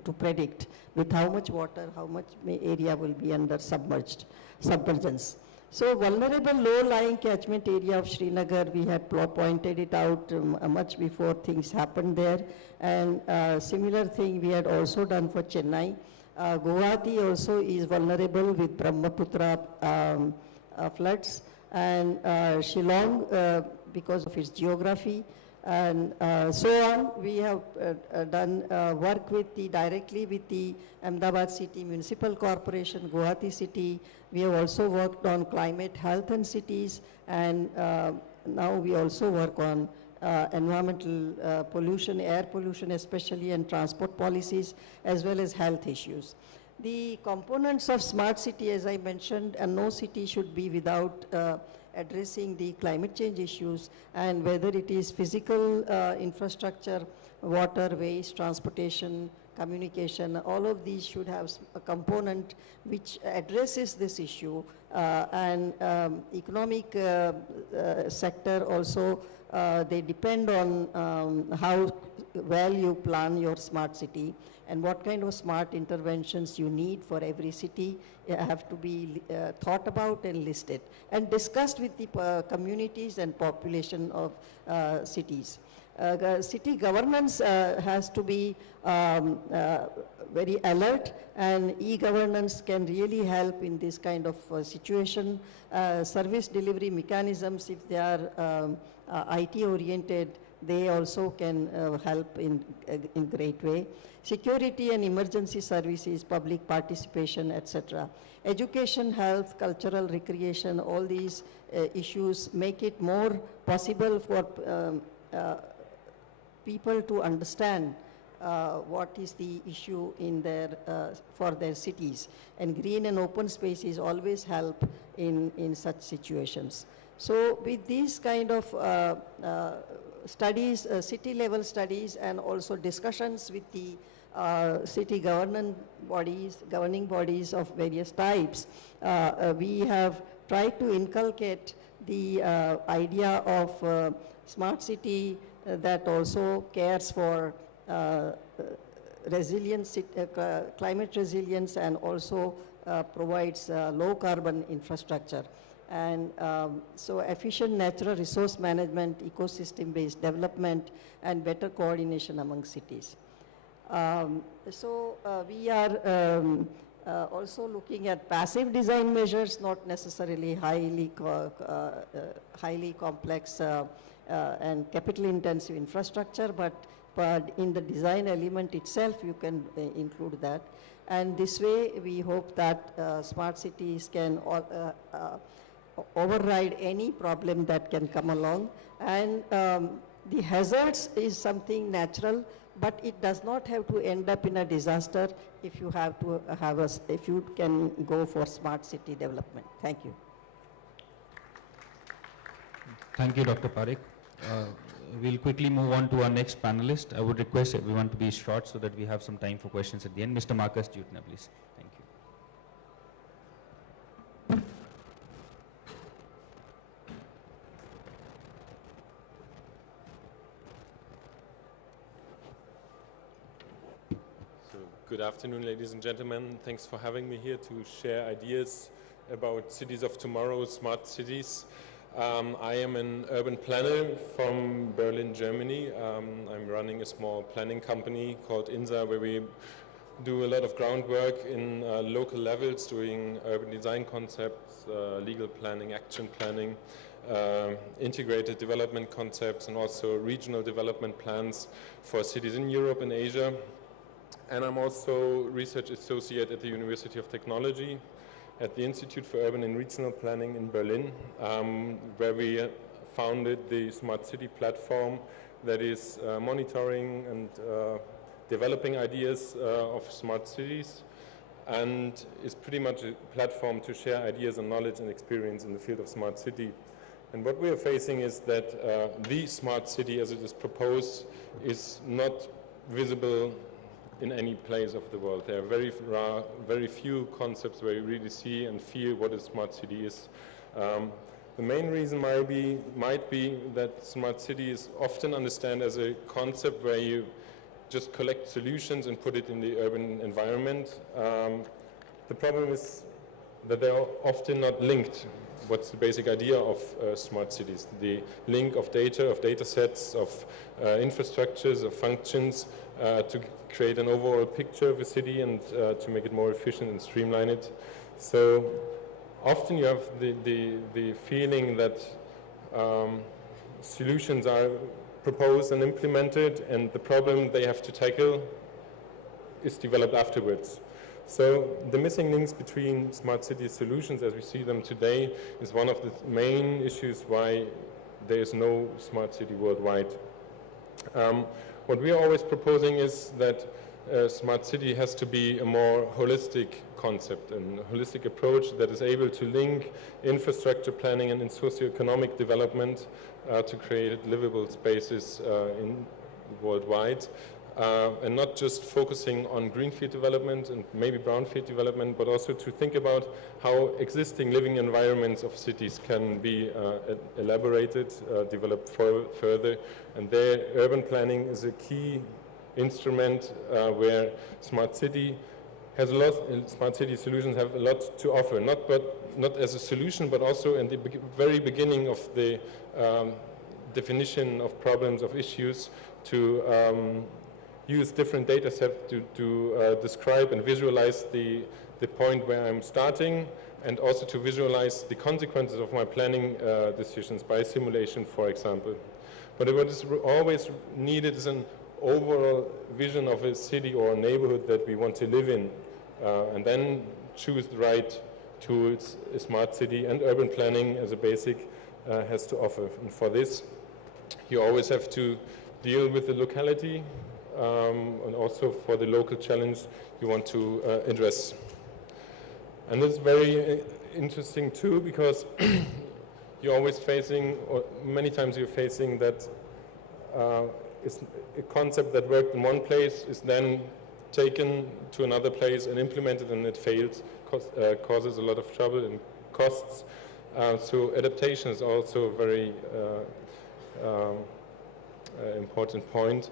to predict with how much water, how much area will be under submergence. So vulnerable low-lying catchment area of Srinagar, we had pointed it out much before things happened there, and similar thing we had also done for Chennai. Guwahati also is vulnerable with Brahmaputra floods, and Shillong because of its geography, and so on. We have done work with directly with the Ahmedabad City Municipal Corporation, Guwahati City. We have also worked on climate, health and cities, and now we also work on environmental pollution, air pollution especially, and transport policies, as well as health issues. The components of smart city, as I mentioned, and no city should be without addressing the climate change issues, and whether it is physical infrastructure, water, waste, transportation, communication, all of these should have a component which addresses this issue, and economic sector also, they depend on how well you plan your smart city, and what kind of smart interventions you need for every city have to be thought about and listed and discussed with the communities and population of cities. City governance has to be very alert, and e-governance can really help in this kind of situation. Service delivery mechanisms, if they are IT oriented, they also can help in great way. Security and emergency services, public participation, etc. Education, health, cultural, recreation, all these issues make it more possible for people to understand what is the issue in their, for their cities. And green and open spaces always help in such situations. So with these kind of studies, city level studies, and also discussions with the city governing bodies of various types, we have tried to inculcate the idea of smart city that also cares for resilience, climate resilience, and also provides low carbon infrastructure. And so efficient natural resource management, ecosystem-based development, and better coordination among cities. We are also looking at passive design measures, not necessarily highly complex and capital-intensive infrastructure, but in the design element itself, you can include that. And this way, we hope that smart cities can override any problem that can come along. And the hazards is something natural, but it does not have to end up in a disaster if you have to have if you can go for smart city development. Thank you. Thank you, Dr. Parikh. We'll quickly move on to our next panelist. I would request everyone to be short so that we have some time for questions at the end. Mr. Marcus Jeutner, please. Thank you. Good afternoon, ladies and gentlemen. Thanks for having me here to share ideas about cities of tomorrow, smart cities. I am an urban planner from Berlin, Germany. I'm running a small planning company called INSAR, where we do a lot of groundwork in local levels, doing urban design concepts, legal planning, action planning, integrated development concepts, and also regional development plans for cities in Europe and Asia. And I'm also research associate at the University of Technology at the Institute for Urban and Regional Planning in Berlin, where we founded the Smart City platform that is monitoring and developing ideas of smart cities, and is pretty much a platform to share ideas and knowledge and experience in the field of smart city. And what we are facing is that the smart city as it is proposed is not visible in any place of the world. There are very few concepts where you really see and feel what a smart city is. The main reason might be that smart city is often understood as a concept where you just collect solutions and put it in the urban environment. The problem is that they are often not linked. What's the basic idea of smart cities? The link of data sets, of infrastructures, of functions to create an overall picture of a city and to make it more efficient and streamline it. So often you have the feeling that solutions are proposed and implemented, and the problem they have to tackle is developed afterwards. So the missing links between smart city solutions as we see them today is one of the main issues why there is no smart city worldwide. What we are always proposing is that smart city has to be a more holistic concept, and a holistic approach that is able to link infrastructure planning and in socioeconomic development to create livable spaces worldwide. And not just focusing on greenfield development and maybe brownfield development, but also to think about how existing living environments of cities can be elaborated, developed further. And there, urban planning is a key instrument where smart city solutions have a lot to offer, not as a solution, but also in the very beginning of the definition of problems, of issues, to use different data sets to describe and visualize the point where I'm starting, and also to visualize the consequences of my planning decisions by simulation, for example. But what is always needed is an overall vision of a city or a neighborhood that we want to live in, and then choose the right tools a smart city and urban planning as a basic has to offer. And for this, you always have to deal with the locality, and also for the local challenge you want to address. And this is very interesting too, because you're always facing, or many times you're facing that it's a concept that worked in one place is then taken to another place and implemented, and it fails, causes a lot of trouble and costs. So adaptation is also a very important point.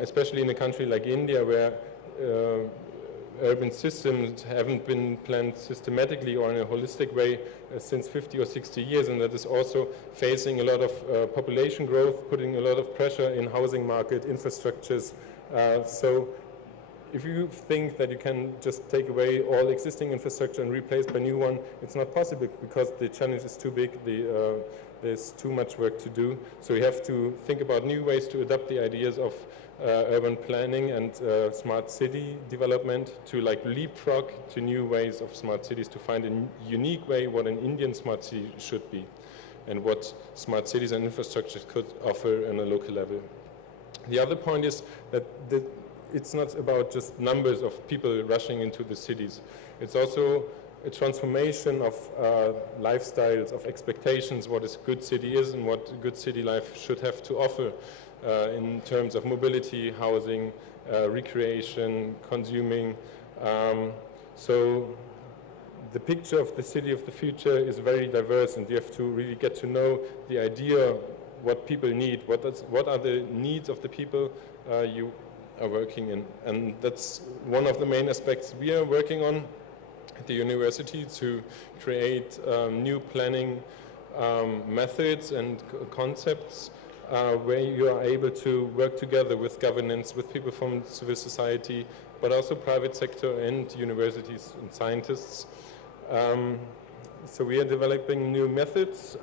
Especially in a country like India, where urban systems haven't been planned systematically or in a holistic way since 50 or 60 years, and that is also facing a lot of population growth, putting a lot of pressure in housing market, infrastructures. So if you think that you can just take away all existing infrastructure and replace by new one, it's not possible, because the challenge is too big. There's too much work to do. So we have to think about new ways to adapt the ideas of urban planning and smart city development to leapfrog to new ways of smart cities, to find a unique way what an Indian smart city should be and what smart cities and infrastructures could offer on a local level. The other point is that it's not about just numbers of people rushing into the cities. It's also a transformation of lifestyles, of expectations, what a good city is and what a good city life should have to offer in terms of mobility, housing, recreation, consuming. So the picture of the city of the future is very diverse, and you have to really get to know the idea, what people need, what are the needs of the people you are working in. And that's one of the main aspects we are working on at the university, to create new planning methods and concepts where you are able to work together with governance, with people from civil society, but also private sector and universities and scientists. So we are developing new methods.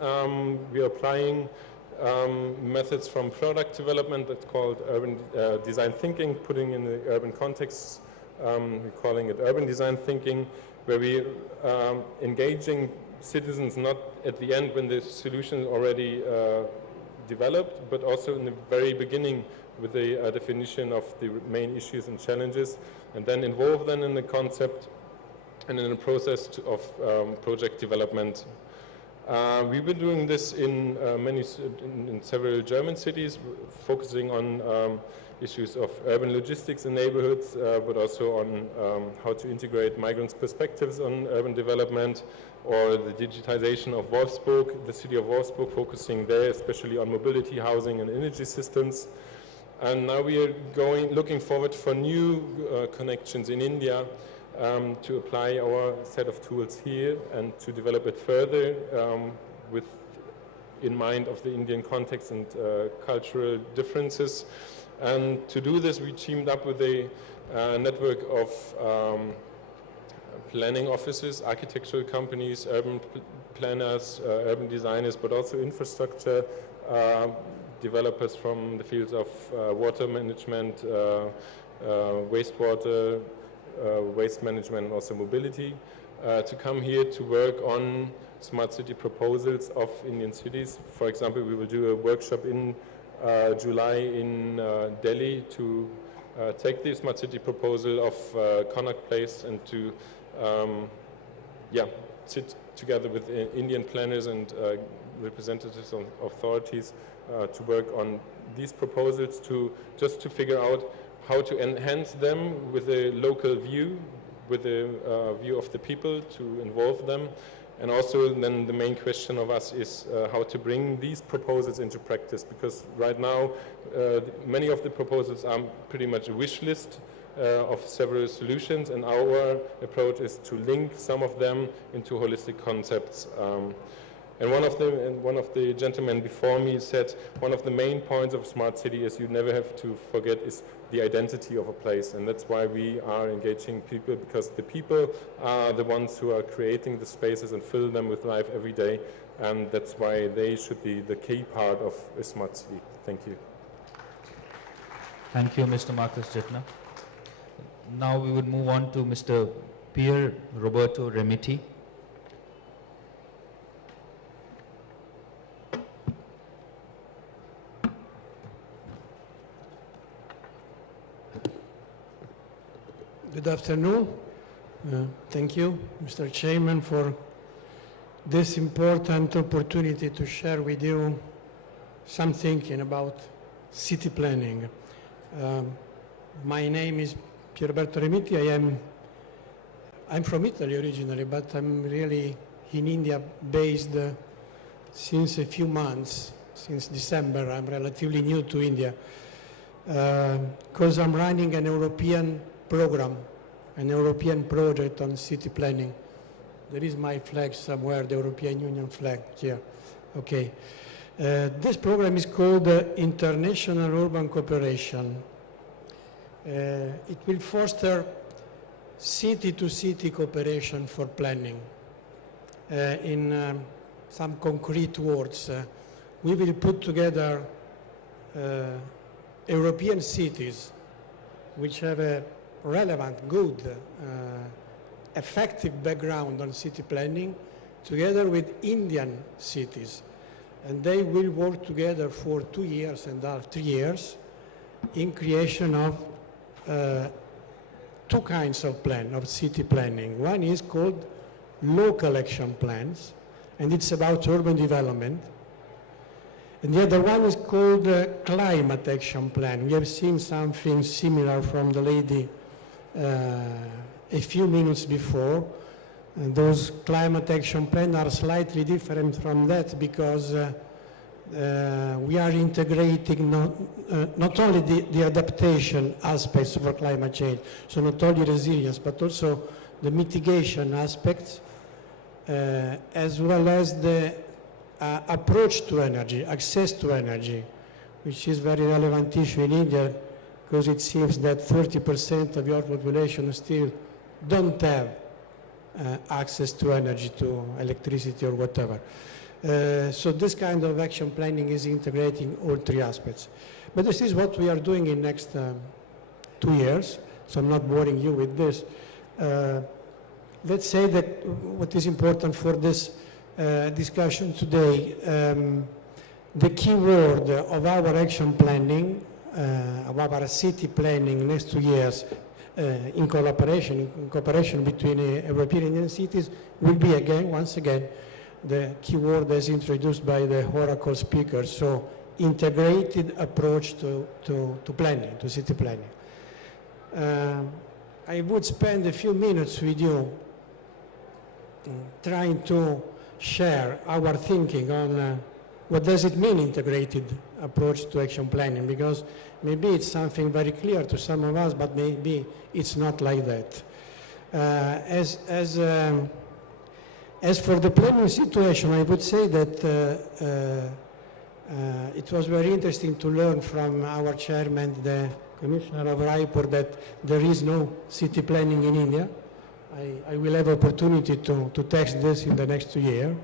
We are applying methods from product development that's called urban design thinking, putting in the urban context, we're calling it urban design thinking, where we engaging citizens not at the end when the solution is already developed, but also in the very beginning with the definition of the main issues and challenges, and then involve them in the concept and in the process of project development. We've been doing this in several German cities, focusing on issues of urban logistics in neighborhoods, but also on how to integrate migrants' perspectives on urban development, or the digitization of Wolfsburg, the city of Wolfsburg, focusing there especially on mobility, housing, and energy systems. And now we are looking forward for new connections in India, to apply our set of tools here and to develop it further with in mind of the Indian context and cultural differences. And to do this, we teamed up with a network of planning offices, architectural companies, urban planners, urban designers, but also infrastructure developers from the fields of water management, wastewater, waste management, and also mobility, to come here to work on smart city proposals of Indian cities. For example, we will do a workshop in July in Delhi to take the smart city proposal of Connaught Place and to sit together with Indian planners and representatives of authorities to work on these proposals, to figure out how to enhance them with a local view, with a view of the people, to involve them. And also then the main question of us is how to bring these proposals into practice, because right now many of the proposals are pretty much a wish list of several solutions, and our approach is to link some of them into holistic concepts. And one of the gentlemen before me said one of the main points of smart city is you never have to forget is the identity of a place, and that's why we are engaging people, because the people are the ones who are creating the spaces and fill them with life every day, and that's why they should be the key part of a smart city. Thank you. Thank you, Mr. Marcus Jeutner. Now we would move on to Mr. Pier Roberto Remitti. Good afternoon. Thank you, Mr. Chairman, for this important opportunity to share with you some thinking about city planning. My name is Pier Roberto Remitti. I'm from Italy originally, but I'm really in India based since a few months, since December. I'm relatively new to India because I'm running an European program, an European project on city planning. There is my flag somewhere, the European Union flag here. Okay. This program is called International Urban Cooperation. It will foster city-to-city cooperation for planning. In some concrete words, we will put together European cities which have a relevant, good, effective background on city planning, together with Indian cities. And they will work together for 2 years and a half, 3 years, in creation of two kinds of plan, of city planning. One is called local action plans, and it's about urban development. And the other one is called climate action plan. We have seen something similar from the lady a few minutes before. And those climate action plans are slightly different from that because we are integrating not only the adaptation aspects for climate change, so not only resilience, but also the mitigation aspects, as well as the approach to energy, access to energy, which is very relevant issue in India, because it seems that 30% of your population still don't have access to energy, to electricity or whatever. So this kind of action planning is integrating all three aspects. But this is what we are doing in next 2 years, so I'm not boring you with this. Let's say that what is important for this discussion today, the key word of our action planning, of our city planning next 2 years, in cooperation between European Union cities, will be again, once again, the key word as introduced by the Oracle speaker, so integrated approach to planning, to city planning. I would spend a few minutes with you trying to share our thinking on what does it mean integrated approach to action planning, because maybe it's something very clear to some of us, but maybe it's not like that. As for the planning situation, I would say that it was very interesting to learn from our chairman, the Commissioner of Raipur, that there is no city planning in India. I will have opportunity to test this in the next 2 years.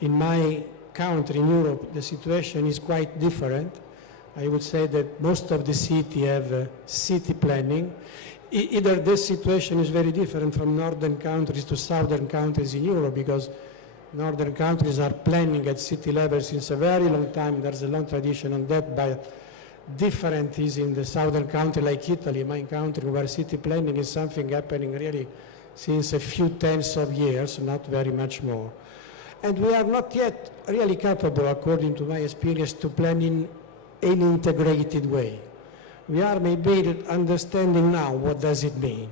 In my country, in Europe, the situation is quite different. I would say that most of the cities have city planning. Either this situation is very different from northern countries to southern countries in Europe, because northern countries are planning at city level since a very long time. There's a long tradition on that, but different is in the southern country like Italy, my country, where city planning is something happening really since a few tens of years, not very much more. And we are not yet really capable, according to my experience, to plan in an integrated way. We are maybe understanding now what does it mean.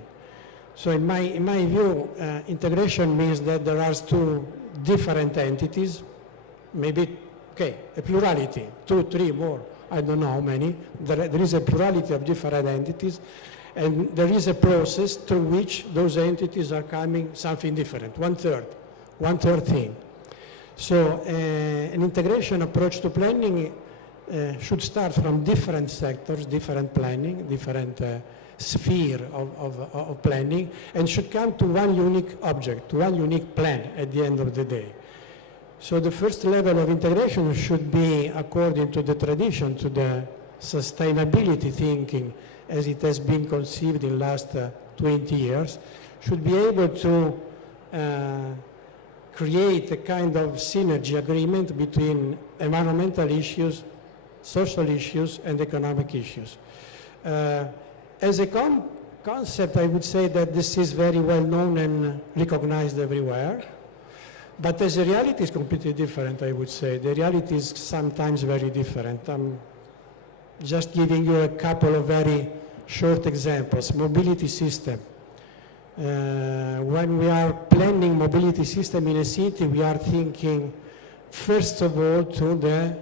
So in my view, integration means that there are two different entities, maybe, okay, a plurality, 2, 3 more, I don't know how many. There is a plurality of different entities, and there is a process through which those entities are coming something different, one third thing. So an integration approach to planning should start from different sectors, different planning, different sphere of planning, and should come to one unique object, to one unique plan at the end of the day. So the first level of integration should be, according to the tradition, to the sustainability thinking as it has been conceived in the last 20 years, should be able to create a kind of synergy agreement between environmental issues, social issues, and economic issues. As a concept, I would say that this is very well known and recognized everywhere. But as a reality, it's completely different, I would say. The reality is sometimes very different. I'm just giving you a couple of very short examples. Mobility system. When we are planning mobility system in a city, we are thinking, first of all, to the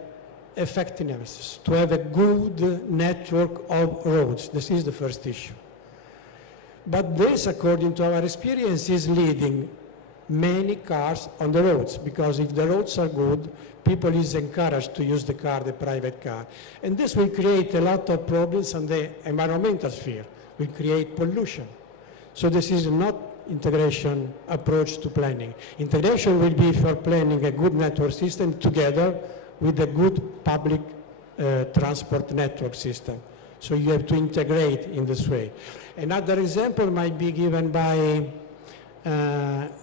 effectiveness, to have a good network of roads. This is the first issue. But this, according to our experience, is leading many cars on the roads, because if the roads are good, people is encouraged to use the car, the private car. And this will create a lot of problems on the environmental sphere, will create pollution. So this is not integration approach to planning. Integration will be for planning a good network system together with a good public transport network system. So you have to integrate in this way. Another example might be given by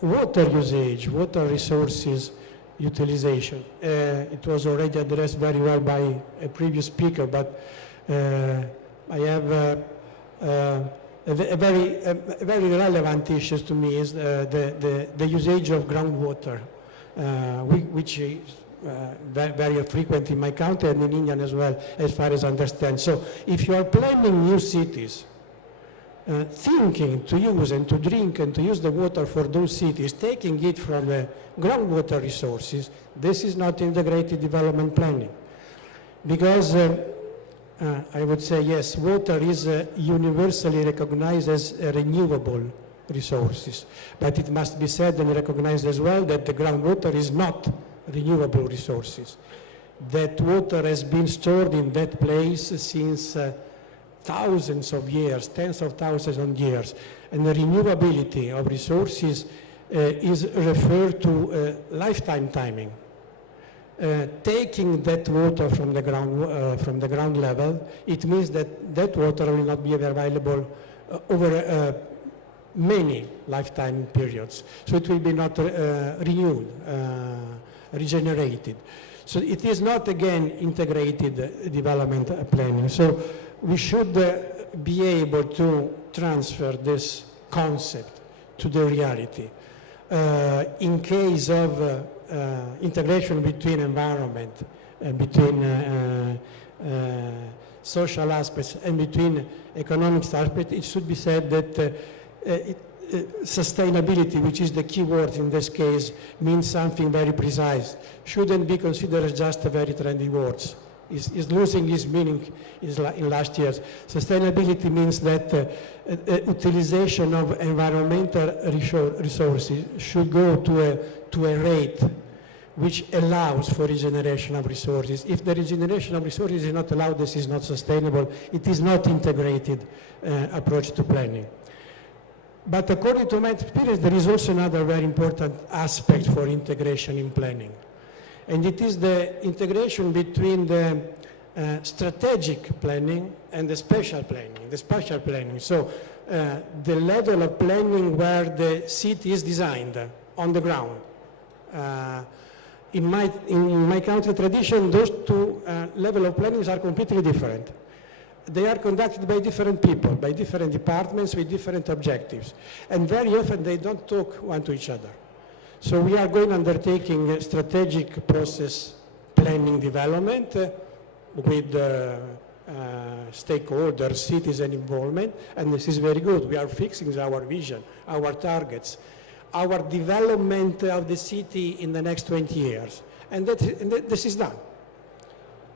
water usage, water resources utilization. It was already addressed very well by a previous speaker, but I have a very relevant issue to me is the usage of groundwater, which is very frequent in my country and in India as well, as far as I understand. So if you are planning new cities, thinking to use and to drink and to use the water for those cities, taking it from the groundwater resources, this is not integrated development planning. Because I would say, yes, water is universally recognized as a renewable resources. But it must be said and recognized as well that the groundwater is not renewable resources. That water has been stored in that place since thousands of years, tens of thousands of years. And the renewability of resources is referred to lifetime timing. Taking that water from the ground level, it means that that water will not be available over many lifetime periods. So it will be not renewed, regenerated. So it is not, again, integrated development planning. So we should be able to transfer this concept to the reality. In case of integration between environment, between social aspects and between economic aspects, it should be said that sustainability, which is the key word in this case, means something very precise. Shouldn't be considered as just a very trendy word. Is losing its meaning in last years. Sustainability means that utilization of environmental resources should go to a rate which allows for regeneration of resources. If the regeneration of resources is not allowed, this is not sustainable. It is not integrated approach to planning. But according to my experience, there is also another very important aspect for integration in planning. And it is the integration between the strategic planning and the spatial planning. So the level of planning where the city is designed on the ground. In my country tradition, those two levels of plannings are completely different. They are conducted by different people, by different departments with different objectives. And very often they don't talk one to each other. So we are going undertaking a strategic process planning development with stakeholders, citizen involvement, and this is very good. We are fixing our vision, our targets, our development of the city in the next 20 years. And this is done.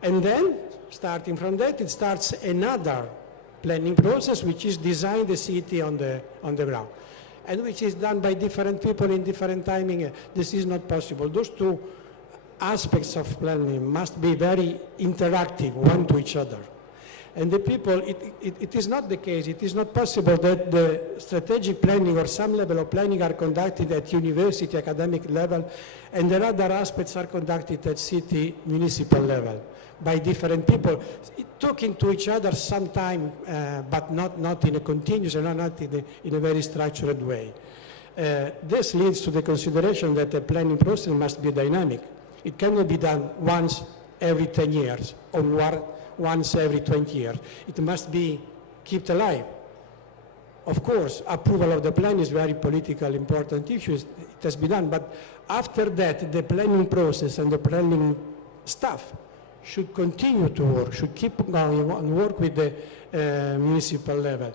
And then, starting from that, it starts another planning process, which is design the city on the ground, and which is done by different people in different timing. This is not possible. Those two aspects of planning must be very interactive, one to each other. And the people, it is not the case, it is not possible that the strategic planning or some level of planning are conducted at university, academic level, and the other aspects are conducted at city, municipal level by different people, talking to each other sometime, but not in a continuous and not in a very structured way. This leads to the consideration that the planning process must be dynamic. It cannot be done once every 10 years or once every 20 years. It must be kept alive. Of course, approval of the plan is very politically important issue. It has been done, but after that, the planning process and the planning staff should continue to work, should keep going and work with the municipal level.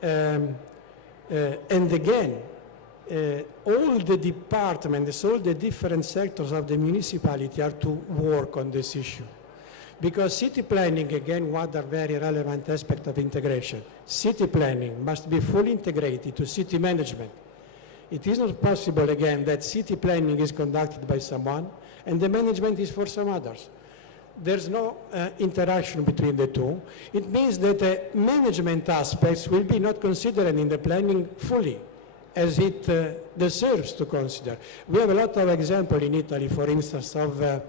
And again, all the departments, all the different sectors of the municipality are to work on this issue. Because city planning, again, one very relevant aspect of integration. City planning must be fully integrated to city management. It is not possible, again, that city planning is conducted by someone and the management is for some others. There's no interaction between the two. It means that the management aspects will be not considered in the planning fully as it deserves to consider. We have a lot of examples in Italy, for instance, of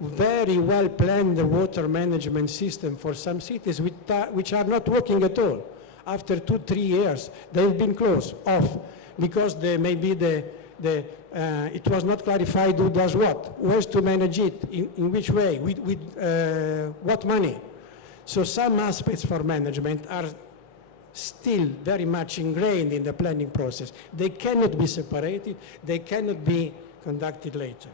very well planned water management system for some cities which are not working at all. After 2-3 years, they've been closed off because maybe it was not clarified who does what, who has to manage it, in which way, with what money. So some aspects for management are still very much ingrained in the planning process. They cannot be separated, they cannot be conducted later.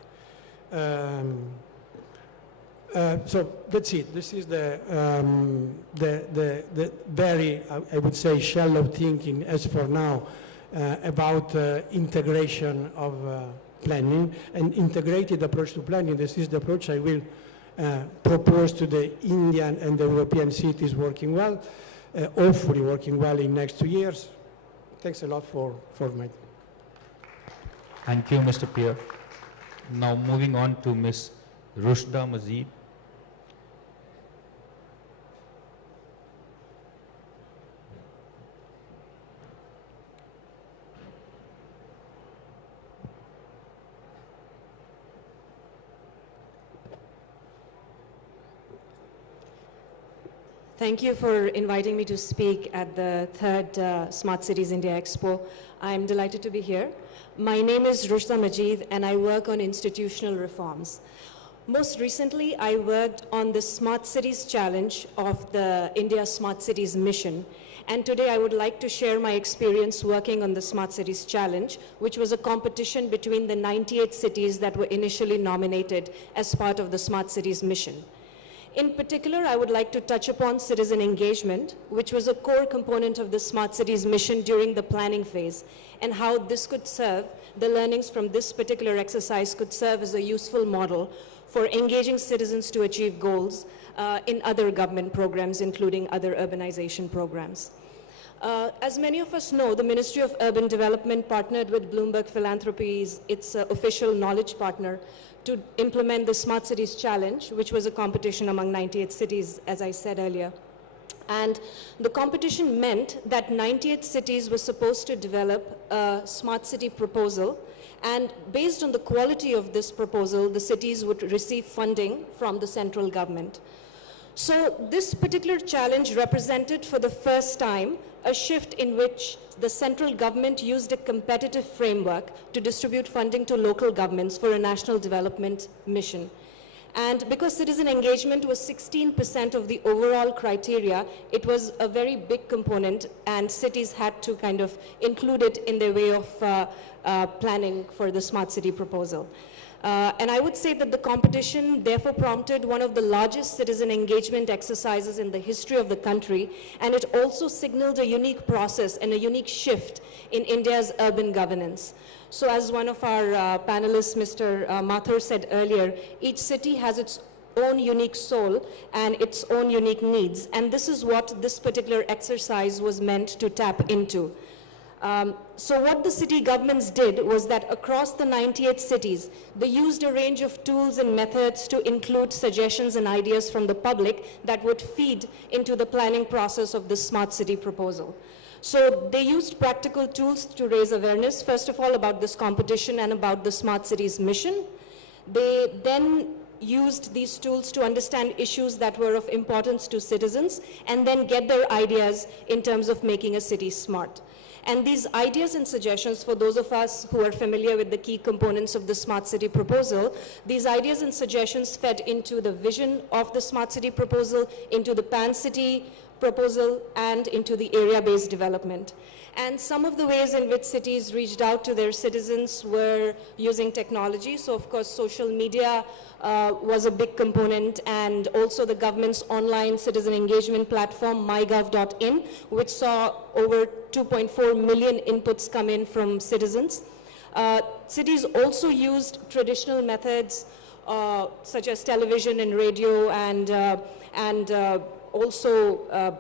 So that's it. This is the very, I would say, shallow thinking as for now about integration of planning and integrated approach to planning. This is the approach I will propose to the Indian and the European cities working well, hopefully working well in next 2 years. Thanks a lot for my. Thank you, Mr. Pier. Now moving on to Ms. Rushda Majeed. Thank you for inviting me to speak at the third Smart Cities India Expo. I'm delighted to be here. My name is Rushda Majeed and I work on institutional reforms. Most recently, I worked on the Smart Cities Challenge of the India Smart Cities Mission. And today I would like to share my experience working on the Smart Cities Challenge, which was a competition between the 98 cities that were initially nominated as part of the Smart Cities Mission. In particular, I would like to touch upon citizen engagement, which was a core component of the Smart Cities mission during the planning phase, and how this could serve, the learnings from this particular exercise could serve as a useful model for engaging citizens to achieve goals in other government programs, including other urbanization programs. As many of us know, the Ministry of Urban Development partnered with Bloomberg Philanthropies, its official knowledge partner, to implement the Smart Cities Challenge, which was a competition among 98 cities, as I said earlier. And the competition meant that 98 cities were supposed to develop a smart city proposal, and based on the quality of this proposal, the cities would receive funding from the central government. So this particular challenge represented for the first time a shift in which the central government used a competitive framework to distribute funding to local governments for a national development mission. And because citizen engagement was 16% of the overall criteria, it was a very big component, and cities had to kind of include it in their way of planning for the smart city proposal. And I would say that the competition therefore prompted one of the largest citizen engagement exercises in the history of the country, and it also signaled a unique process and a unique shift in India's urban governance. So as one of our panelists, Mr. Mathur, said earlier, each city has its own unique soul and its own unique needs, and this is what this particular exercise was meant to tap into. So what the city governments did was that across the 98 cities, they used a range of tools and methods to include suggestions and ideas from the public that would feed into the planning process of the smart city proposal. So they used practical tools to raise awareness, first of all, about this competition and about the smart cities mission. They then used these tools to understand issues that were of importance to citizens and then get their ideas in terms of making a city smart. And these ideas and suggestions, for those of us who are familiar with the key components of the smart city proposal, these ideas and suggestions fed into the vision of the smart city proposal, into the pan-city proposal, and into the area-based development. And some of the ways in which cities reached out to their citizens were using technology. So of course, social media was a big component, and also the government's online citizen engagement platform, mygov.in, which saw over 2.4 million inputs come in from citizens. Cities also used traditional methods such as television and radio, and also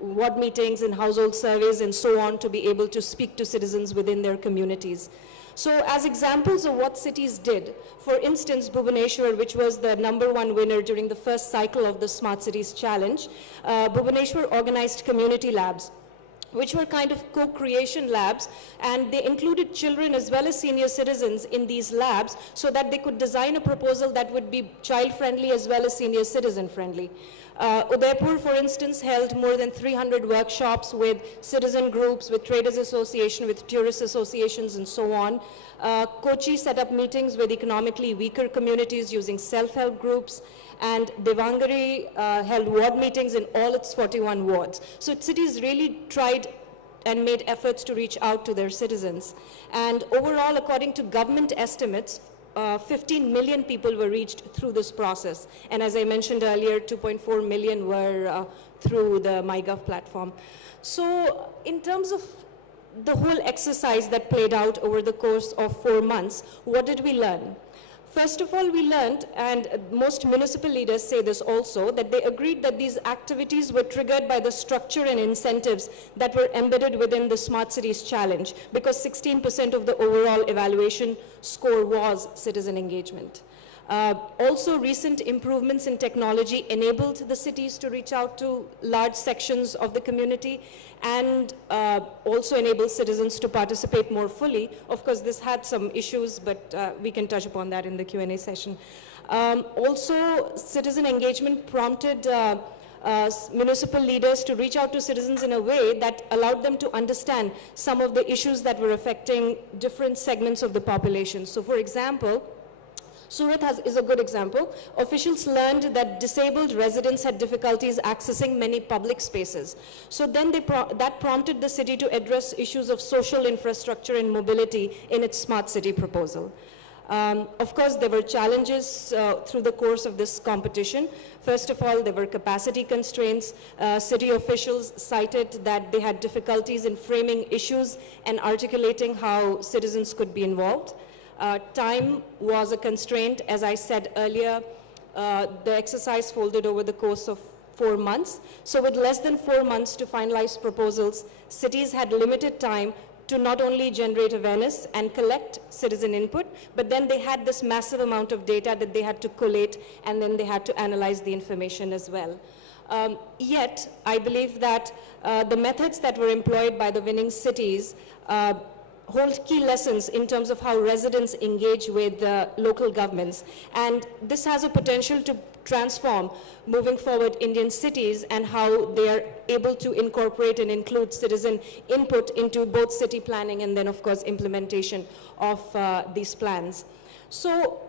ward meetings and household surveys and so on, to be able to speak to citizens within their communities. So as examples of what cities did, for instance, Bhubaneswar, which was the #1 winner during the first cycle of the Smart Cities Challenge, Bhubaneswar organized community labs, which were kind of co-creation labs, and they included children as well as senior citizens in these labs so that they could design a proposal that would be child-friendly as well as senior citizen-friendly. Udaipur, for instance, held more than 300 workshops with citizen groups, with traders association, with tourist associations, and so on. Kochi set up meetings with economically weaker communities using self-help groups, and Devangari held ward meetings in all its 41 wards. So cities really tried and made efforts to reach out to their citizens. And overall, according to government estimates, 15 million people were reached through this process. And as I mentioned earlier, 2.4 million were through the MyGov platform. So in terms of the whole exercise that played out over the course of 4 months, what did we learn? First of all, we learned, and most municipal leaders say this also, that they agreed that these activities were triggered by the structure and incentives that were embedded within the Smart Cities Challenge, because 16% of the overall evaluation score was citizen engagement. Also, recent improvements in technology enabled the cities to reach out to large sections of the community and also enabled citizens to participate more fully. Of course, this had some issues, but we can touch upon that in the Q&A session. Also, citizen engagement prompted municipal leaders to reach out to citizens in a way that allowed them to understand some of the issues that were affecting different segments of the population. So, for example, Surat is a good example. Officials learned that disabled residents had difficulties accessing many public spaces. So then that prompted the city to address issues of social infrastructure and mobility in its smart city proposal. Of course, there were challenges through the course of this competition. First of all, there were capacity constraints. City officials cited that they had difficulties in framing issues and articulating how citizens could be involved. Time was a constraint. As I said earlier, the exercise folded over the course of 4 months. So with less than 4 months to finalize proposals, cities had limited time to not only generate awareness and collect citizen input, but then they had this massive amount of data that they had to collate, and then they had to analyze the information as well. Yet, I believe that the methods that were employed by the winning cities hold key lessons in terms of how residents engage with local governments. And this has a potential to transform, moving forward, Indian cities and how they are able to incorporate and include citizen input into both city planning and then, of course, implementation of these plans. So,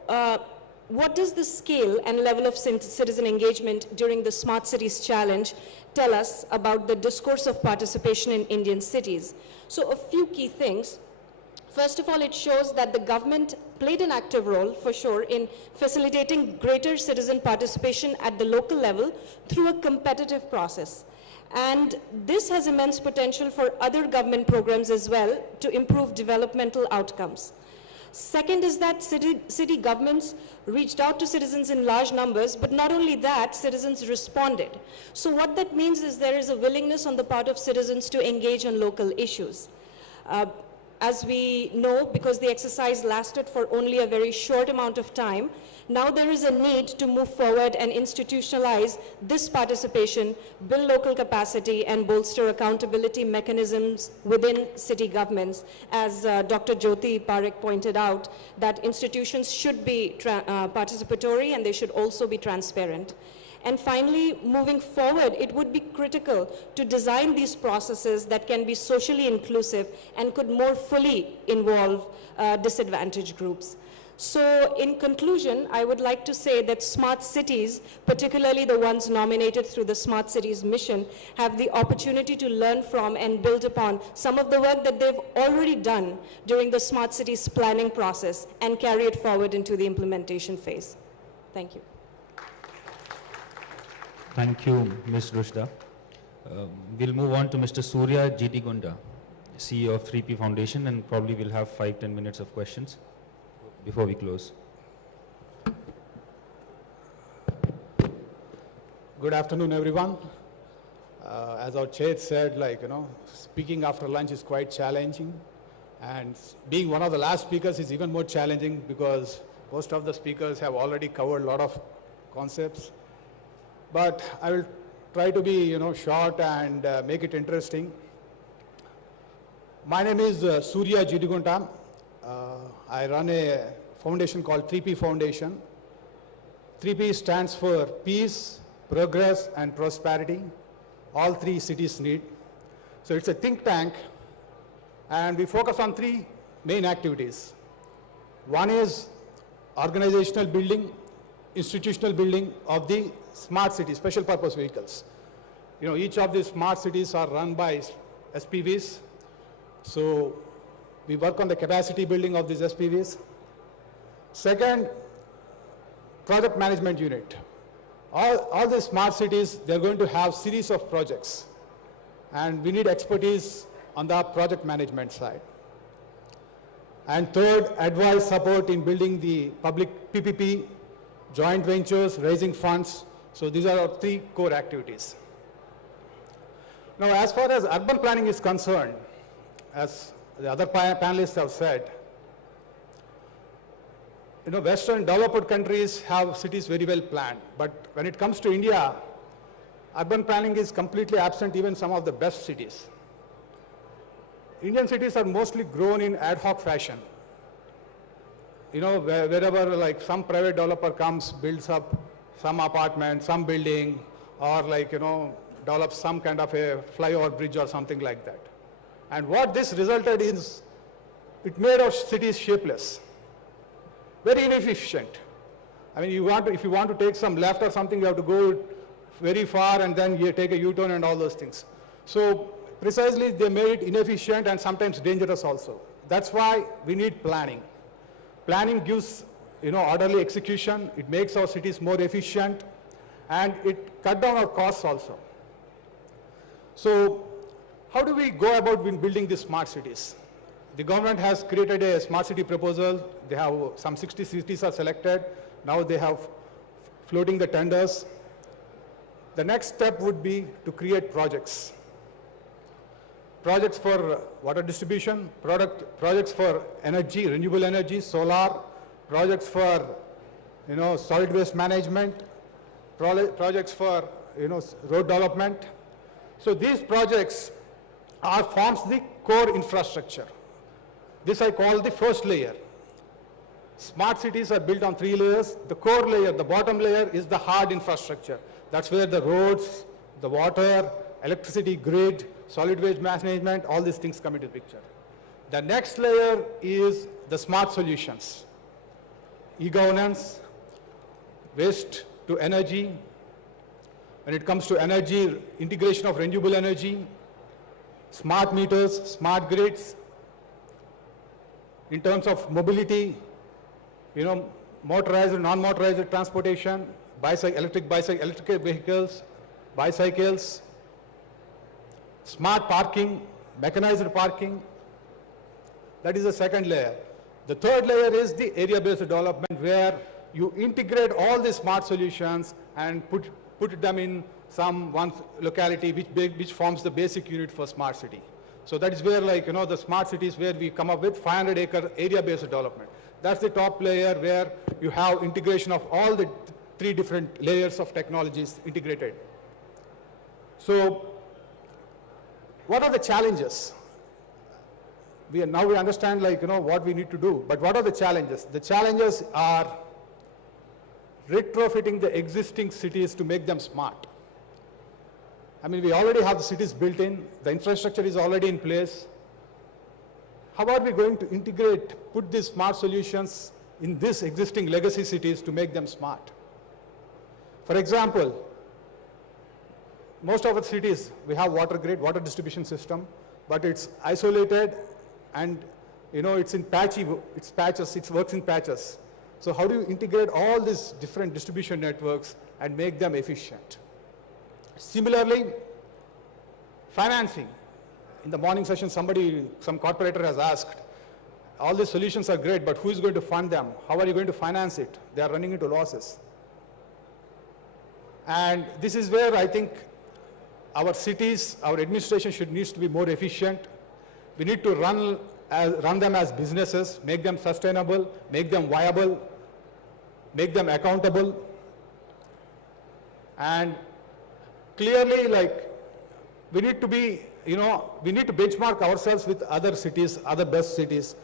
what does the scale and level of citizen engagement during the Smart Cities Challenge tell us about the discourse of participation in Indian cities? So, a few key things. First of all, it shows that the government played an active role, for sure, in facilitating greater citizen participation at the local level through a competitive process. And this has immense potential for other government programs as well to improve developmental outcomes. Second is that city governments reached out to citizens in large numbers, but not only that, citizens responded. So what that means is there is a willingness on the part of citizens to engage on local issues. As we know, because the exercise lasted for only a very short amount of time, now there is a need to move forward and institutionalize this participation, build local capacity, and bolster accountability mechanisms within city governments. As Dr. Jyoti Parikh pointed out, that institutions should be participatory and they should also be transparent. And finally, moving forward, it would be critical to design these processes that can be socially inclusive and could more fully involve disadvantaged groups. So in conclusion, I would like to say that smart cities, particularly the ones nominated through the Smart Cities mission, have the opportunity to learn from and build upon some of the work that they've already done during the Smart Cities planning process and carry it forward into the implementation phase. Thank you. Thank you, Ms. Rushda. We'll move on to Mr. Surya Jeedigunta, CEO of 3P Foundation, and probably we'll have 5-10 minutes of questions before we close. Good afternoon, everyone. As our chair said, speaking after lunch is quite challenging, and being one of the last speakers is even more challenging because most of the speakers have already covered a lot of concepts. But I will try to be, short and make it interesting. My name is Surya Jeedigunta. I run a foundation called 3P Foundation. 3P stands for peace, progress, and prosperity. All three cities need. So it's a think tank, and we focus on three main activities. One is organizational building, institutional building of the smart cities, special purpose vehicles. Each of these smart cities are run by SPVs. So we work on the capacity building of these SPVs. Second, project management unit. All the smart cities, they're going to have series of projects, and we need expertise on the project management side. And third, advice support in building the public PPP, joint ventures, raising funds. So these are our 3 core activities. Now, as far as urban planning is concerned, as the other panelists have said, Western developed countries have cities very well planned. But when it comes to India, urban planning is completely absent even some of the best cities. Indian cities are mostly grown in ad hoc fashion. Wherever like some private developer comes, builds up some apartment, some building, or develops some kind of a flyover bridge or something like that. And what this resulted in is, it made our cities shapeless, very inefficient. I mean, if you want to take some left or something, you have to go very far and then you take a U-turn and all those things. So precisely, they made it inefficient and sometimes dangerous also. That's why we need planning. Planning gives, orderly execution. It makes our cities more efficient, and it cut down our costs also. So how do we go about building these smart cities? The government has created a smart city proposal. They have some 60 cities are selected. Now they have floating the tenders. The next step would be to create projects. Projects for water distribution, projects for energy, renewable energy, solar, projects for, solid waste management, projects for, road development. So these projects forms the core infrastructure. This I call the first layer. Smart cities are built on 3 layers. The core layer, the bottom layer, is the hard infrastructure. That's where the roads, the water, electricity grid, solid waste management, all these things come into the picture. The next layer is the smart solutions. E-governance, waste to energy. When it comes to energy, integration of renewable energy, smart meters, smart grids. In terms of mobility, motorized and non-motorized transportation, electric vehicles, bicycles, smart parking, mechanized parking. That is the second layer. The third layer is the area-based development, where you integrate all the smart solutions and put them in one locality which forms the basic unit for smart city. So that is where the smart cities, where we come up with 500-acre area-based development. That's the top layer, where you have integration of all the 3 different layers of technologies integrated. So what are the challenges? Now we understand what we need to do, but what are the challenges? The challenges are retrofitting the existing cities to make them smart. I mean, we already have the cities built in, the infrastructure is already in place. How are we going to put these smart solutions in these existing legacy cities to make them smart? For example, most of the cities, we have water grid, water distribution system, but it's isolated and it's in patches, it works in patches. So how do you integrate all these different distribution networks and make them efficient? Similarly, financing. In the morning session, some corporator has asked, all these solutions are great, but who is going to fund them? How are you going to finance it? They are running into losses. And this is where I think our cities, our administration needs to be more efficient. We need to run them as businesses, make them sustainable, make them viable, make them accountable. And clearly, we need to be, we need to benchmark ourselves with other cities, other best cities,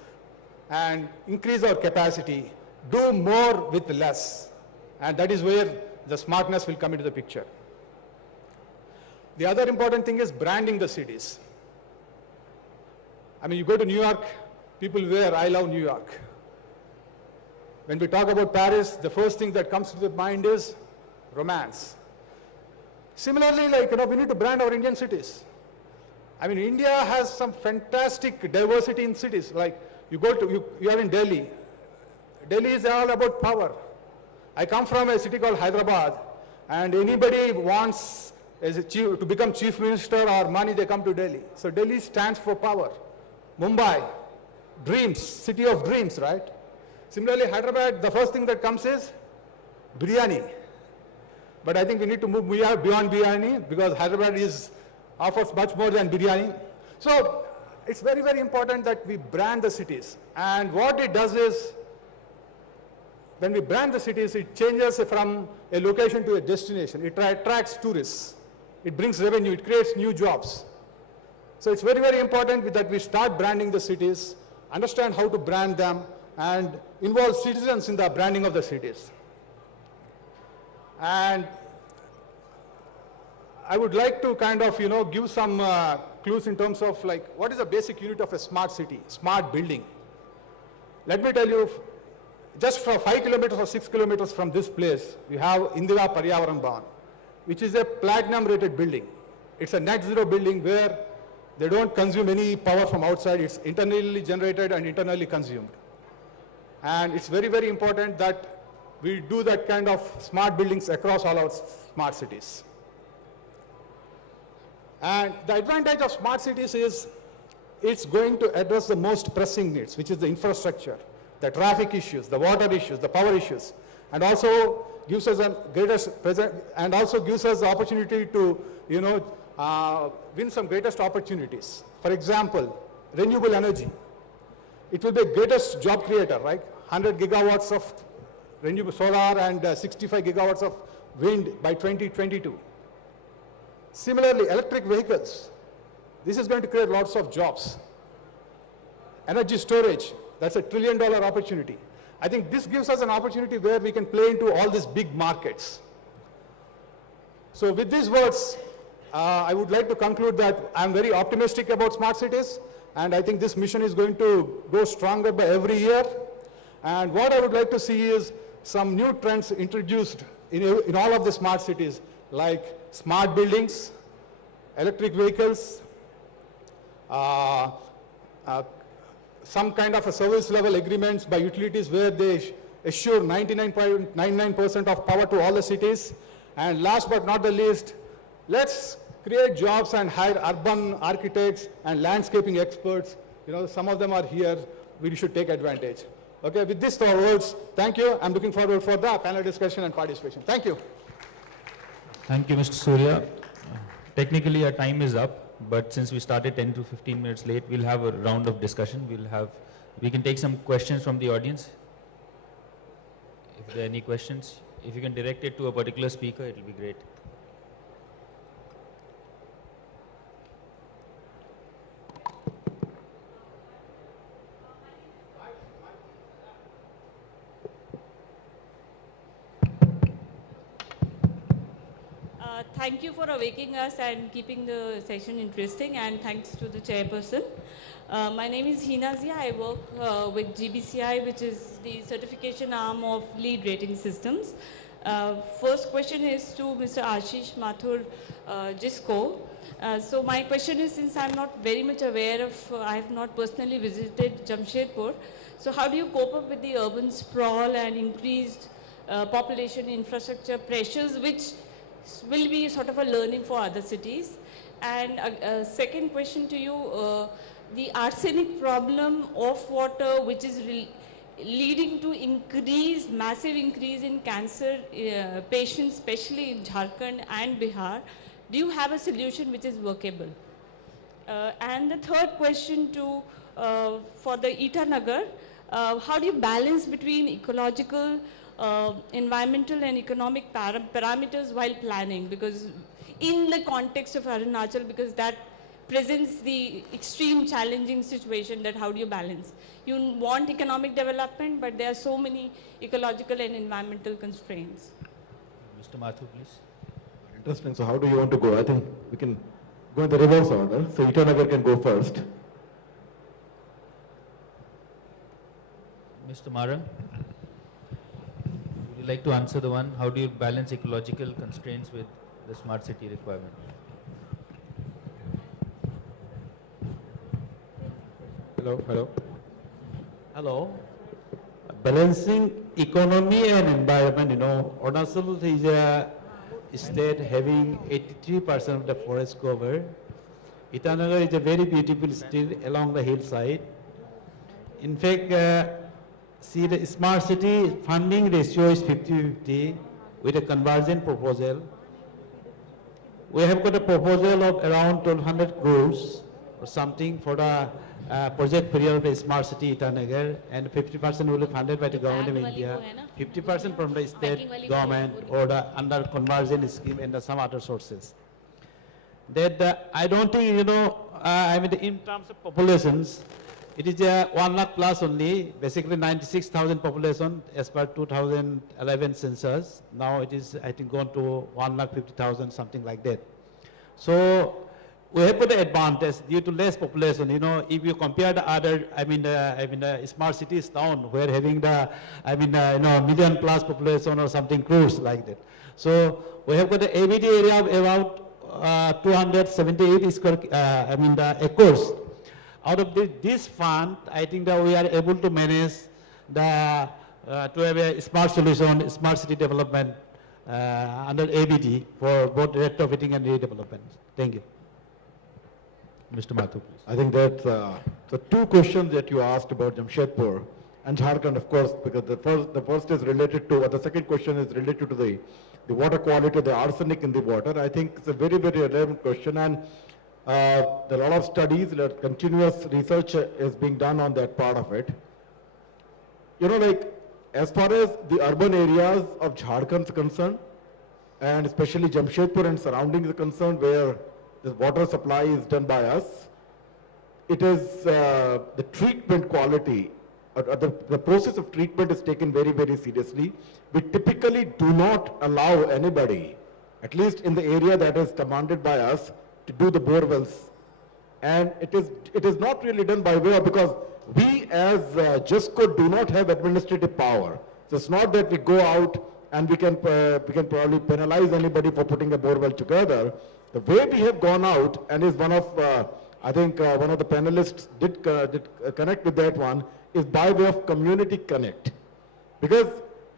and increase our capacity, do more with less. And that is where the smartness will come into the picture. The other important thing is branding the cities. I mean, you go to New York, people wear, I love New York. When we talk about Paris, the first thing that comes to the mind is romance. Similarly, we need to brand our Indian cities. I mean, India has some fantastic diversity in cities. Like, you are in Delhi. Delhi is all about power. I come from a city called Hyderabad, and anybody wants to become chief minister or money, they come to Delhi. So Delhi stands for power. Mumbai, dreams, city of dreams, right? Similarly, Hyderabad, the first thing that comes is biryani. But I think we need to move beyond biryani because Hyderabad offers much more than biryani. So it's very, very important that we brand the cities. And what it does is, when we brand the cities, it changes from a location to a destination. It attracts tourists. It brings revenue. It creates new jobs. So it's very, very important that we start branding the cities, understand how to brand them, and involve citizens in the branding of the cities. And I would like to kind of, give some clues in terms of like, what is the basic unit of a smart city, smart building? Let me tell you, just for 5 kilometers or 6 kilometers from this place, we have Indira Paryavaran Bhavan, which is a platinum rated building. It's a net zero building where they don't consume any power from outside. It's internally generated and internally consumed. And it's very, very important that we do that kind of smart buildings across all our smart cities. And the advantage of smart cities is it's going to address the most pressing needs, which is the infrastructure, the traffic issues, the water issues, the power issues, and also gives us the opportunity to, win some greatest opportunities. For example, renewable energy. It will be the greatest job creator, right? 100 gigawatts of renewable solar and 65 gigawatts of wind by 2022. Similarly, electric vehicles. This is going to create lots of jobs. Energy storage, that's a $1 trillion opportunity. I think this gives us an opportunity where we can play into all these big markets. So with these words, I would like to conclude that I'm very optimistic about smart cities, and I think this mission is going to go stronger by every year. And what I would like to see is some new trends introduced in all of the smart cities, like smart buildings, electric vehicles, some kind of a service level agreements by utilities where they assure 99.99% of power to all the cities. And last but not the least, let's create jobs and hire urban architects and landscaping experts. Some of them are here. We should take advantage. Okay, with these words, thank you. I'm looking forward for the panel discussion and participation. Thank you. Thank you, Mr. Surya. Technically, our time is up, but since we started 10 to 15 minutes late, we'll have a round of discussion. We can take some questions from the audience. If there are any questions, if you can direct it to a particular speaker, it will be great. Thank you for awaking us and keeping the session interesting, and thanks to the chairperson. My name is Hina Zia. I work with GBCI, which is the certification arm of lead rating systems. First question is to Mr. Ashish Mathur, JUSCO. So my question is, since I'm not very much aware of, I have not personally visited Jamshedpur, so how do you cope up with the urban sprawl and increased population infrastructure pressures, which will be sort of a learning for other cities? And second question to you, the arsenic problem of water, which is leading to massive increase in cancer patients, especially in Jharkhand and Bihar. Do you have a solution which is workable? And the third question for the Nagar, how do you balance between ecological, environmental and economic parameters while planning? Because in the context of Arunachal, because that presents the extreme challenging situation, that how do you balance? You want economic development, but there are so many ecological and environmental constraints. Mr. Mathur, please. Interesting. So how do you want to go? I think we can go in the reverse order. So Nagar can go first. Mr. Marang, would you like to answer the one, how do you balance ecological constraints with the smart city requirement? Hello. balancing economy and environment, Arunachal is a state having 83% of the forest cover. Itanagar is a very beautiful state along the hillside. In fact, see the smart city funding ratio is 50-50 with a convergent proposal. We have got a proposal of around 1,200 crores or something for the project period of the smart city Itanagar, and 50% will be funded by the government of India, 50% from the state government or the under conversion scheme and some other sources. That I don't think, in terms of populations, it is a 1 lakh plus only, basically 96,000 population as per 2011 census. Now it is, I think, gone to 1,50,000, something like that. So we have got the advantage due to less population. If you compare the other, smart cities town where having the, million plus population or something close like that. So we have got the ABD area of about 278 square, acres. Out of this fund, I think that we are able to manage to have a smart solution, smart city development under ABD for both retrofitting and redevelopment. Thank you. Mr. Mathur, please. I think that the two questions that you asked about Jamshedpur and Jharkhand, of course, because the first is related to, or the second question is related to the water quality, the arsenic in the water. I think it's a very, very relevant question, and there are a lot of studies, continuous research is being done on that part of it. As far as the urban areas of Jharkhand is concerned, and especially Jamshedpur and surroundings are concerned, where the water supply is done by us, it is the treatment quality, the process of treatment is taken very, very seriously. We typically do not allow anybody, at least in the area that is commanded by us, to do the bore wells. And it is not really done by way of, because we as JUSCO do not have administrative power. So it's not that we go out and we can probably penalize anybody for putting a bore well together. The way we have gone out, and is one of, I think one of the panelists did connect with that one, is by way of community connect. Because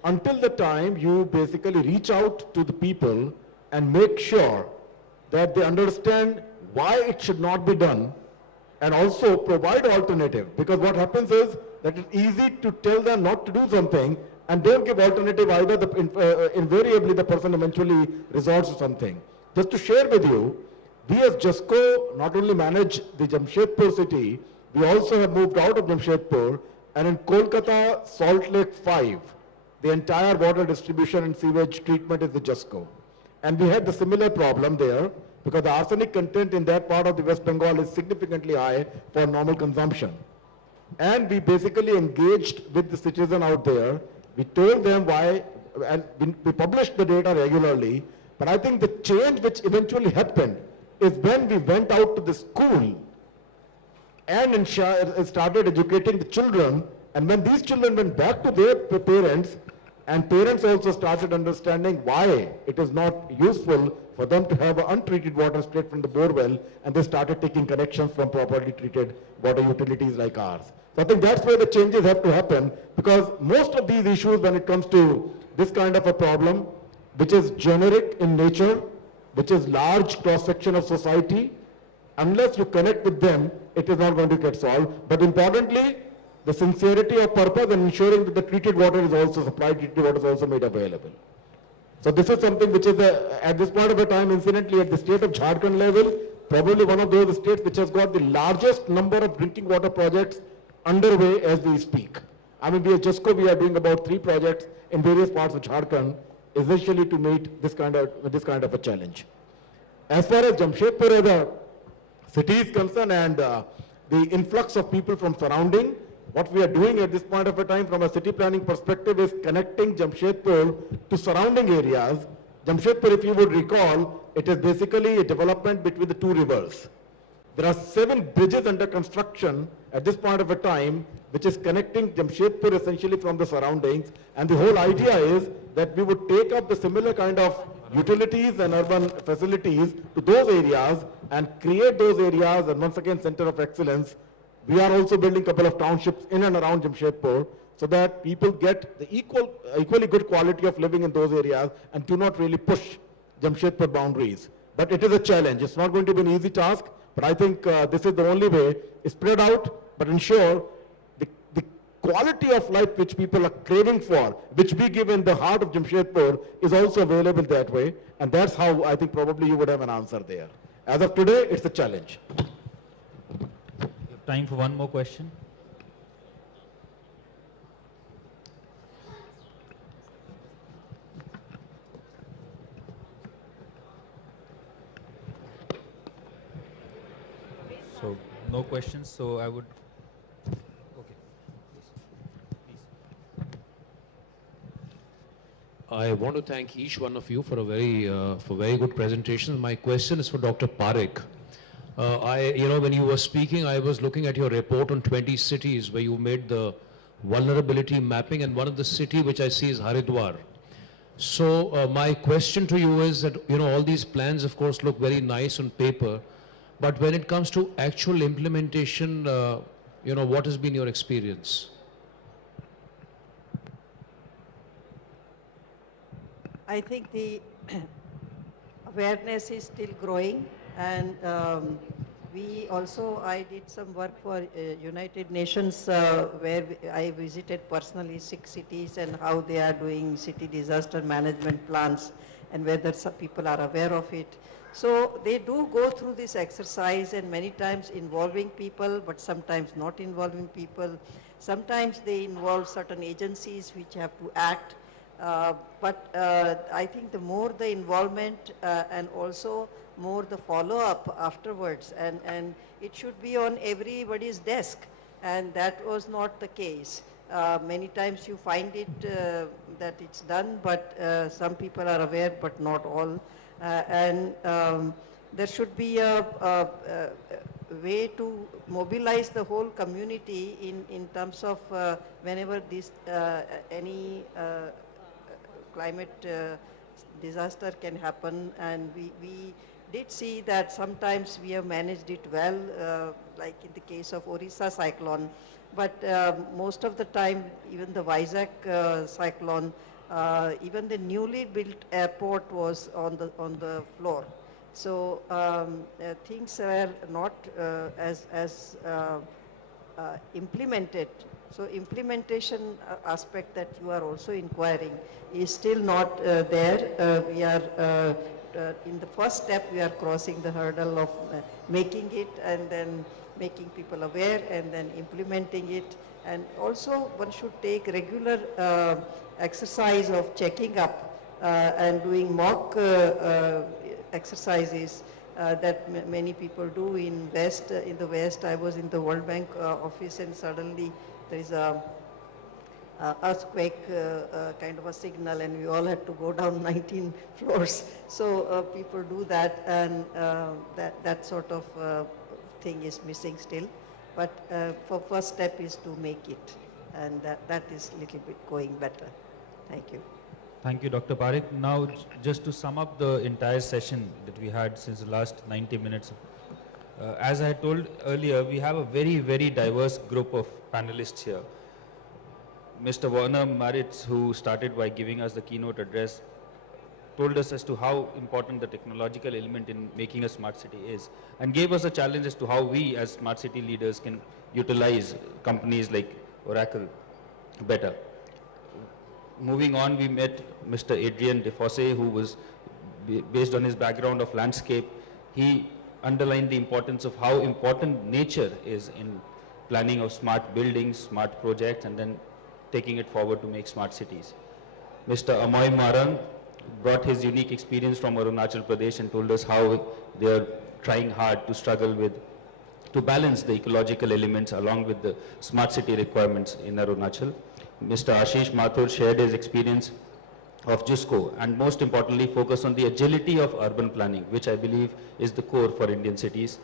until the time you basically reach out to the people and make sure that they understand why it should not be done, and also provide alternative. Because what happens is that it's easy to tell them not to do something and don't give alternative either. Invariably the person eventually resorts to something. Just to share with you, we as JUSCO not only manage the Jamshedpur city, we also have moved out of Jamshedpur, and in Kolkata, Salt Lake 5, the entire water distribution and sewage treatment is the JUSCO. And we had the similar problem there, because the arsenic content in that part of the West Bengal is significantly high for normal consumption. And we basically engaged with the citizen out there. We told them why, and we published the data regularly, but I think the change which eventually happened is when we went out to the school and started educating the children, and when these children went back to their parents, and parents also started understanding why it is not useful for them to have untreated water straight from the bore well, and they started taking connections from properly treated water utilities like ours. So I think that's where the changes have to happen, because most of these issues when it comes to this kind of a problem, which is generic in nature, which is large cross-section of society, unless you connect with them, it is not going to get solved. But importantly, the sincerity of purpose and ensuring that the treated water is also supplied, treated water is also made available. So this is something which is, at this point of a time, incidentally, at the state of Jharkhand level, probably one of those states which has got the largest number of drinking water projects underway as we speak. I mean, we at JUSCO, we are doing about 3 projects in various parts of Jharkhand, essentially to meet this kind of a challenge. As far as Jamshedpur as a city is concerned, and the influx of people from surrounding, what we are doing at this point of a time from a city planning perspective is connecting Jamshedpur to surrounding areas. Jamshedpur, if you would recall, it is basically a development between the 2 rivers. There are 7 bridges under construction at this point of a time, which is connecting Jamshedpur essentially from the surroundings. And the whole idea is that we would take up the similar kind of utilities and urban facilities to those areas and create those areas, and once again, center of excellence. We are also building a couple of townships in and around Jamshedpur. so that people get the equally good quality of living in those areas and do not really push Jamshedpur boundaries. But it is a challenge. It's not going to be an easy task, but I think this is the only way. Spread out, but ensure the quality of life which people are craving for, which we give in the heart of Jamshedpur, is also available that way. And that's how I think probably you would have an answer there. As of today, it's a challenge. We have time for one more question. So, no questions, so I would... Okay. Please. I want to thank each one of you for a very good presentation. My question is for Dr. Parikh. When you were speaking, I was looking at your report on 20 cities where you made the vulnerability mapping, and one of the city which I see is Haridwar. So my question to you is that, all these plans of course look very nice on paper, but when it comes to actual implementation, what has been your experience? I think the awareness is still growing, and I did some work for United Nations where I visited personally 6 cities and how they are doing city disaster management plans and whether some people are aware of it. So they do go through this exercise, and many times involving people, but sometimes not involving people. Sometimes they involve certain agencies which have to act. But I think the more the involvement and also more the follow-up afterwards, and it should be on everybody's desk, and that was not the case. Many times you find it that it's done, but some people are aware, but not all. There should be a way to mobilize the whole community in terms of whenever this any climate disaster can happen, and we did see that sometimes we have managed it well, like in the case of Orissa cyclone, but most of the time, even the Vizag cyclone, even the newly built airport was on the floor. So things were not as implemented. So implementation aspect that you are also inquiring is still not there. We are in the first step, we are crossing the hurdle of making it, and then making people aware, and then implementing it. And also one should take regular exercise of checking up and doing mock exercises that many people do in the West. I was in the World Bank office, and suddenly there is a earthquake kind of a signal, and we all had to go down 19 floors. So people do that, and that sort of thing is missing still. But for first step is to make it, and that is a little bit going better. Thank you. Thank you, Dr. Parikh. Now, just to sum up the entire session that we had since the last 90 minutes, as I had told earlier, we have a very, very diverse group of panelists here. Mr. Werner Maritz, who started by giving us the keynote address, told us as to how important the technological element in making a smart city is, and gave us a challenge as to how we as smart city leaders can utilize companies like Oracle better. Moving on, we met Mr. Adrien Defosse, who was, based on his background of landscape, he underlined the importance of how important nature is in planning of smart buildings, smart projects, and then taking it forward to make smart cities. Mr. Amoy Marang brought his unique experience from Arunachal Pradesh and told us how they are trying hard to balance the ecological elements along with the smart city requirements in Arunachal. Mr. Ashish Mathur shared his experience of JUSCO, and most importantly focused on the agility of urban planning, which I believe is the core for Indian cities.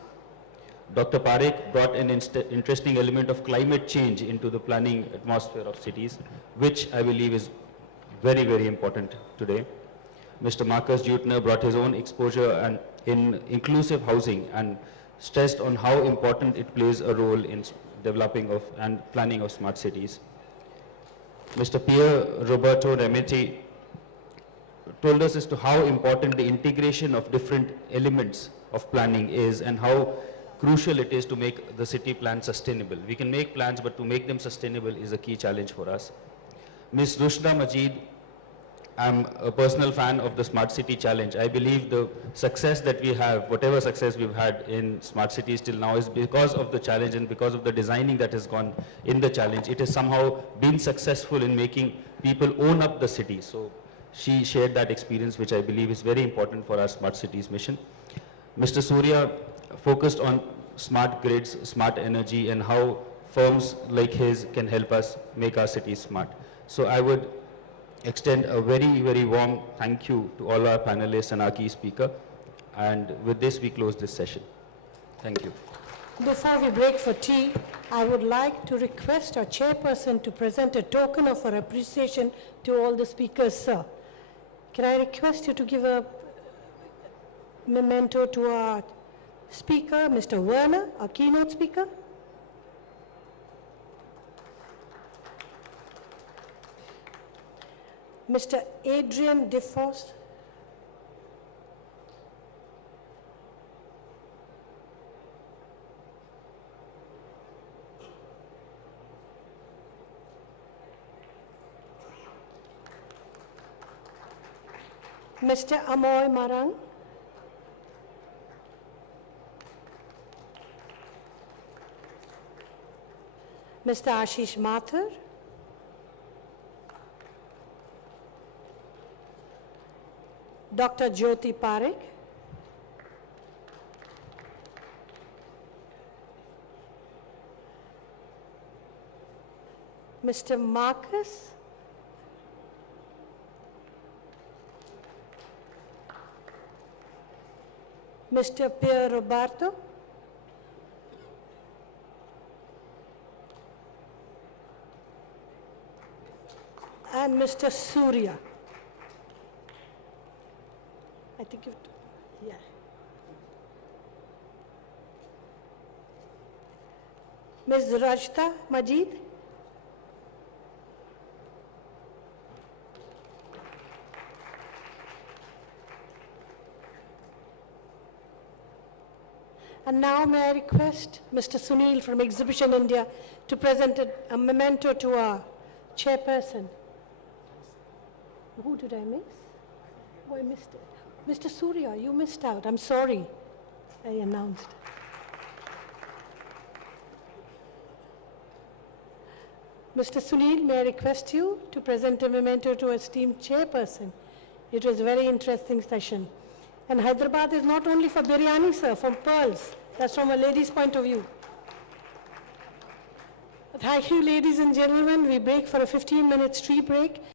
Dr. Parikh brought an interesting element of climate change into the planning atmosphere of cities, which I believe is very, very important today. Mr. Jeutner brought his own exposure and in inclusive housing and stressed on how important it plays a role in developing of and planning of smart cities. Mr. Pier, Roberto, Remitti told us as to how important the integration of different elements of planning is and how crucial it is to make the city plan sustainable. We can make plans, but to make them sustainable is a key challenge for us. Ms. Rushda, Majeed, I'm a personal fan of the Smart City Challenge. I believe the success that we have, whatever success we've had in smart cities till now, is because of the challenge and because of the designing that has gone in the challenge. It has somehow been successful in making people own up the city. So she shared that experience, which I believe is very important for our smart cities mission. Mr. Surya focused on smart grids, smart energy, and how firms like his can help us make our cities smart. So I would extend a very, very warm thank you to all our panelists and our key speaker. And with this, we close this session. Thank you. Before we break for tea, I would like to request our chairperson to present a token of our appreciation to all the speakers, sir. Can I request you to give a memento to our speaker, Mr. Werner, our keynote speaker? Mr. Adrien Defosse. Mr. Amoy Marang. Mr. Ashish Mathur. Dr. Jyoti Parikh. Mr. Marcus. Mr. Pier Roberto. And Mr. Surya. I think you've, yeah. Ms. Rajta Majeed. And now may I request Mr. Sunil from Exhibition India to present a memento to our chairperson. Who did I miss? Oh, I missed it. Mr. Surya, you missed out. I'm sorry. I announced. Mr. Sunil, may I request you to present a memento to esteemed chairperson. It was a very interesting session. And Hyderabad is not only for biryani, sir, from pearls. That's from a lady's point of view. Thank you, ladies and gentlemen. We break for a 15-minute tea break.